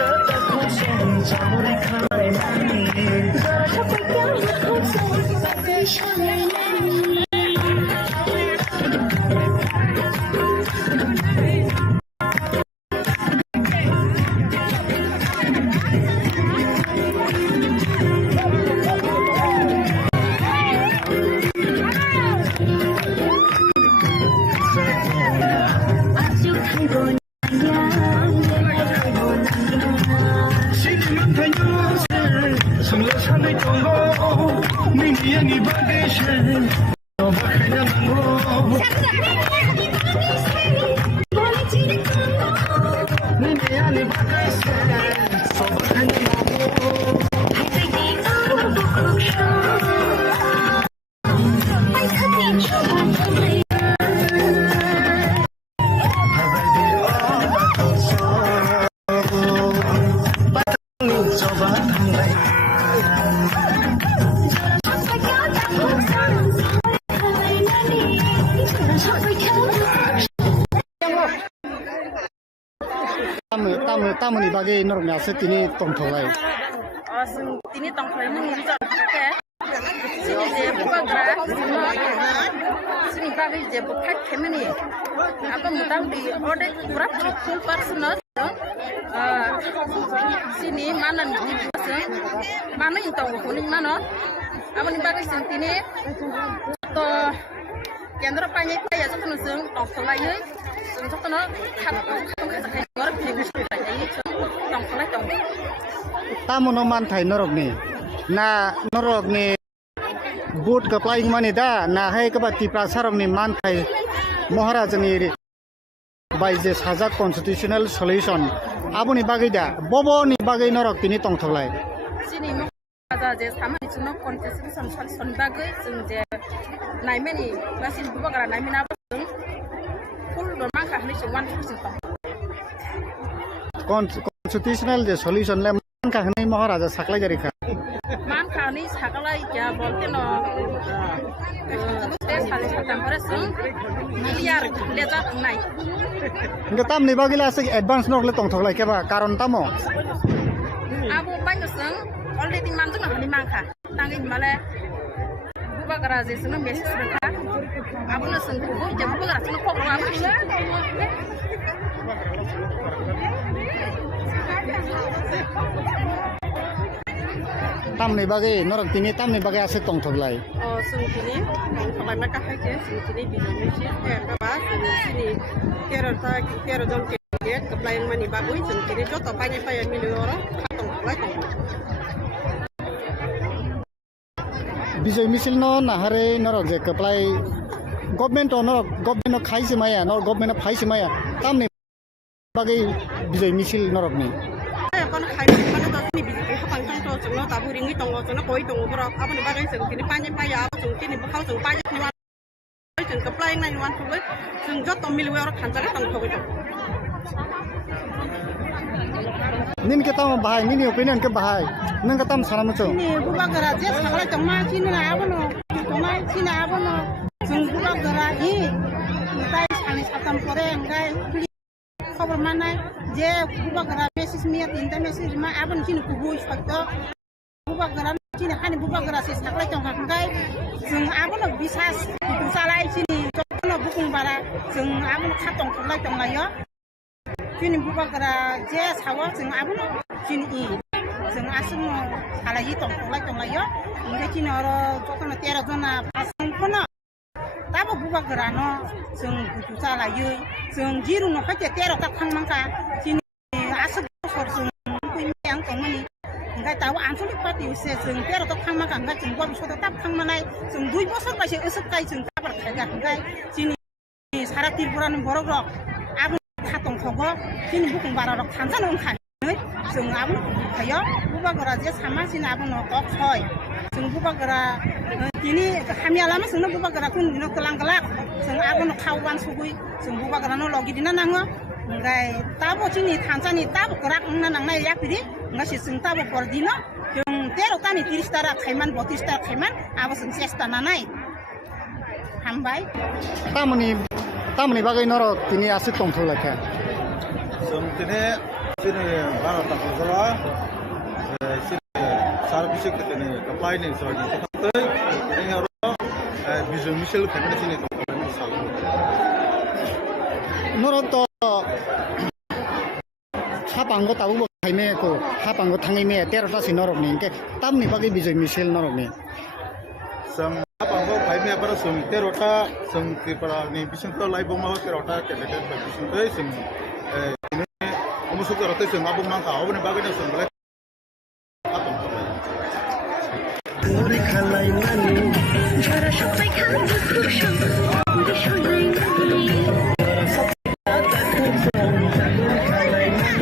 tamuni bagi norok ni ase tini tongtholai Sini tongkol ini bisa pakai. Sini je buka gerak, sini bagi je buka kemeni. Apa mutang di order kurang full personal. Sini mana ni person, mana yang tahu kuning mana. Apa ni bagi sini to kendra panjang ya tu kan seng tongkol lagi. Seng tu kan kat orang pilih lagi tongkol lagi. tamuno man thai norok ni boot ka flying mani da na hai ka ba tipra sarok ni man thai maharaj ni by je sajak constitutional solution aboni bagai da bobo ni bagai norok tini tongtholai Sini ada je sama di sana constitution solution bagai seng je naimeni masih buka gerak naimeni apa seng full dormang kah ni cuma 1% constitutional je solution le man ka hnai maharaja saklai jari kha man kah ni sakalai ya bolte no tes hari satam seng miliar leza nai ingka tam ni bagila se advance nok le tongtholai ke ba karon tamo Abu banyak seng already mantu nak ni mangka tangi male buka gerak je seng mesin serka abu na seng buku je buka gerak seng kok apa ni tam ni bagai norok tini tam ni bagai ase tongtholai sung kini kalau mereka haji sung kini di Indonesia apa sini kira jom kira kepelayan mani babu sung kini jo topanya payah miliar orang katong lagi bijay misil no nahare norok je keplai government khai se maya nor government phai se maya tam ni bagai bijay misil norok ni kon khai mana to ni bi ke hapang tang to sung no tabu ringi tong sung koi tong bro apa ni bagai sung kini panya payah sung kini bakal sung panya ni wan sung kepelayan nai wan tu sung jo to miliar orang kanjang tang koi tong nin ke tam bahai nin opinion ke bahai nang ka tam sanam chu Ini buka gerak je sakalai cuma sini lah apa no, cuma sini apa no, sung buka gerak ini, kita sani satam kore enggak kabar mana, je buka gerak mesis miat, inta mesis mah apa ni sini kubu faktor, buka gerak sini hani buka gerak sih sakalai cuma enggak, sung apa no bisa salai sini, coba no bukung bara, sung apa no katong sakalai cuma ya, sini buka gerak je sawa sung apa no sini ini. Seng asung salai tong lai yo nge chini oro jokona tera zona pasang kono tabo buka gerano seng butu salai yo seng jiru no hake tera tak thang mangka chini asung sor seng kui yang tong mani ngai tahu ansuli pati use seng tera tak thang mangka ngai jeng gom soda tap thang manai seng dui bosor ba se usuk kai seng kabar khaga ngai chini sara tirpuran borok rok abu khatong thogo chini bukung bara rok thansan ongkha sung abu kayo buka gerak je sama sini abu no kok soy sung buka gerak ini kami alama sung buka gerak kun no kelang kelak sung abu no kawan sugui sung buka gerak no logi dina nango ngai tabo sini tansani tabo gerak na nang na yak pidi ngai si sung tabo por dino yung tero tani 30 tara khaiman 32 tara khaiman abu sung sesta nanai hambai tamuni bagai norok tini ase tongtholai kha sung tini sini barat tak bersalah, sini servis kita ni apply ni soalnya. Tapi ini orang visual misal family sini tu salah. Norok to hapanggo tahu bo kaime ko hapanggo thangi me terota si norok ni ke tam ni bagi bijoi misel norok ni Sang apa ko kami apa sung terota sung kipara ni bising to live mau terota kedekat bising tu sung ini umusuk terota sung abung mangka abang ni bagai sung boleh apa করে খালাই মানি যারা সবাই খান দুঃখ সঙ্গে শোনাই মানি যারা সবাই খালাই মানি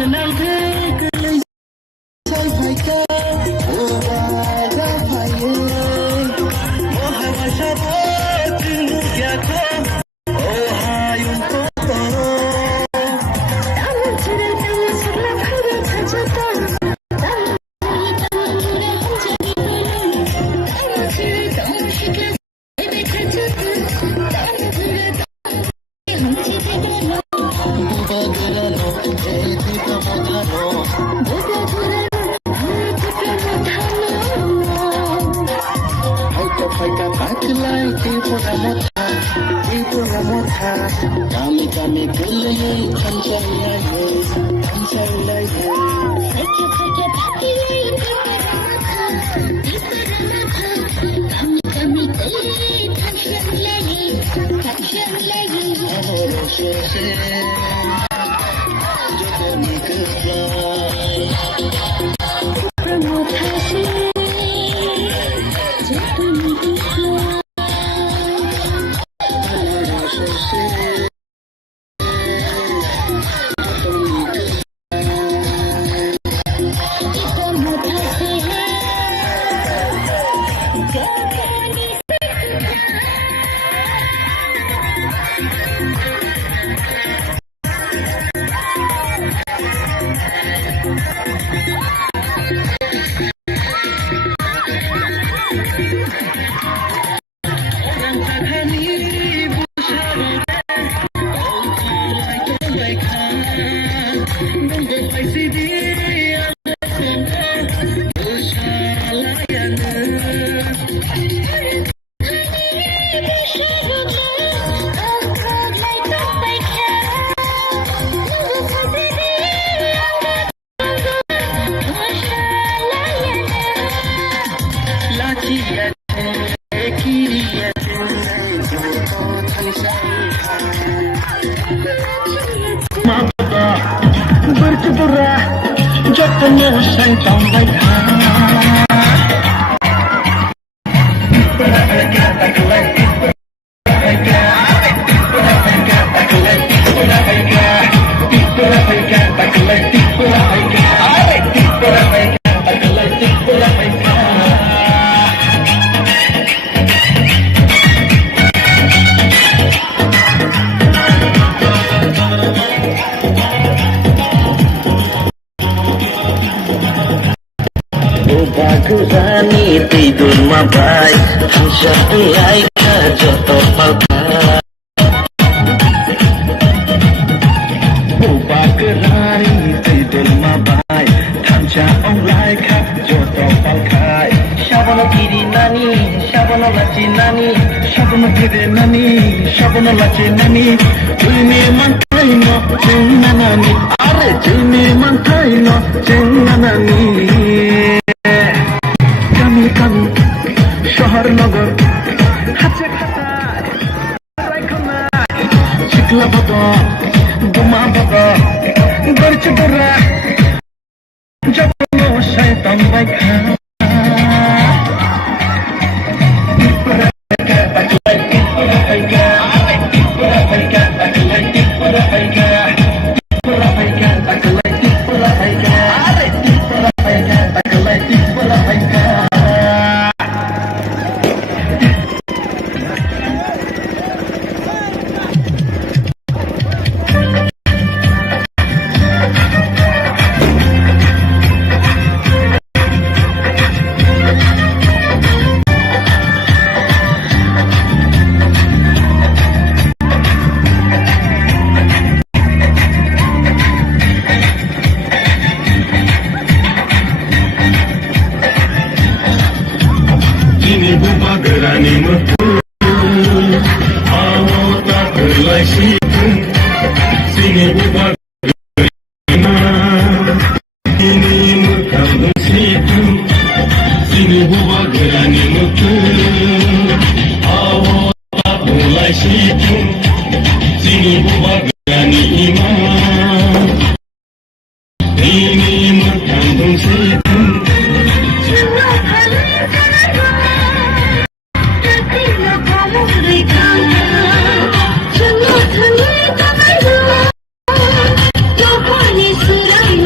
Hãy subscribe cho kênh Ghiền Mì Gõ để không bỏ lỡ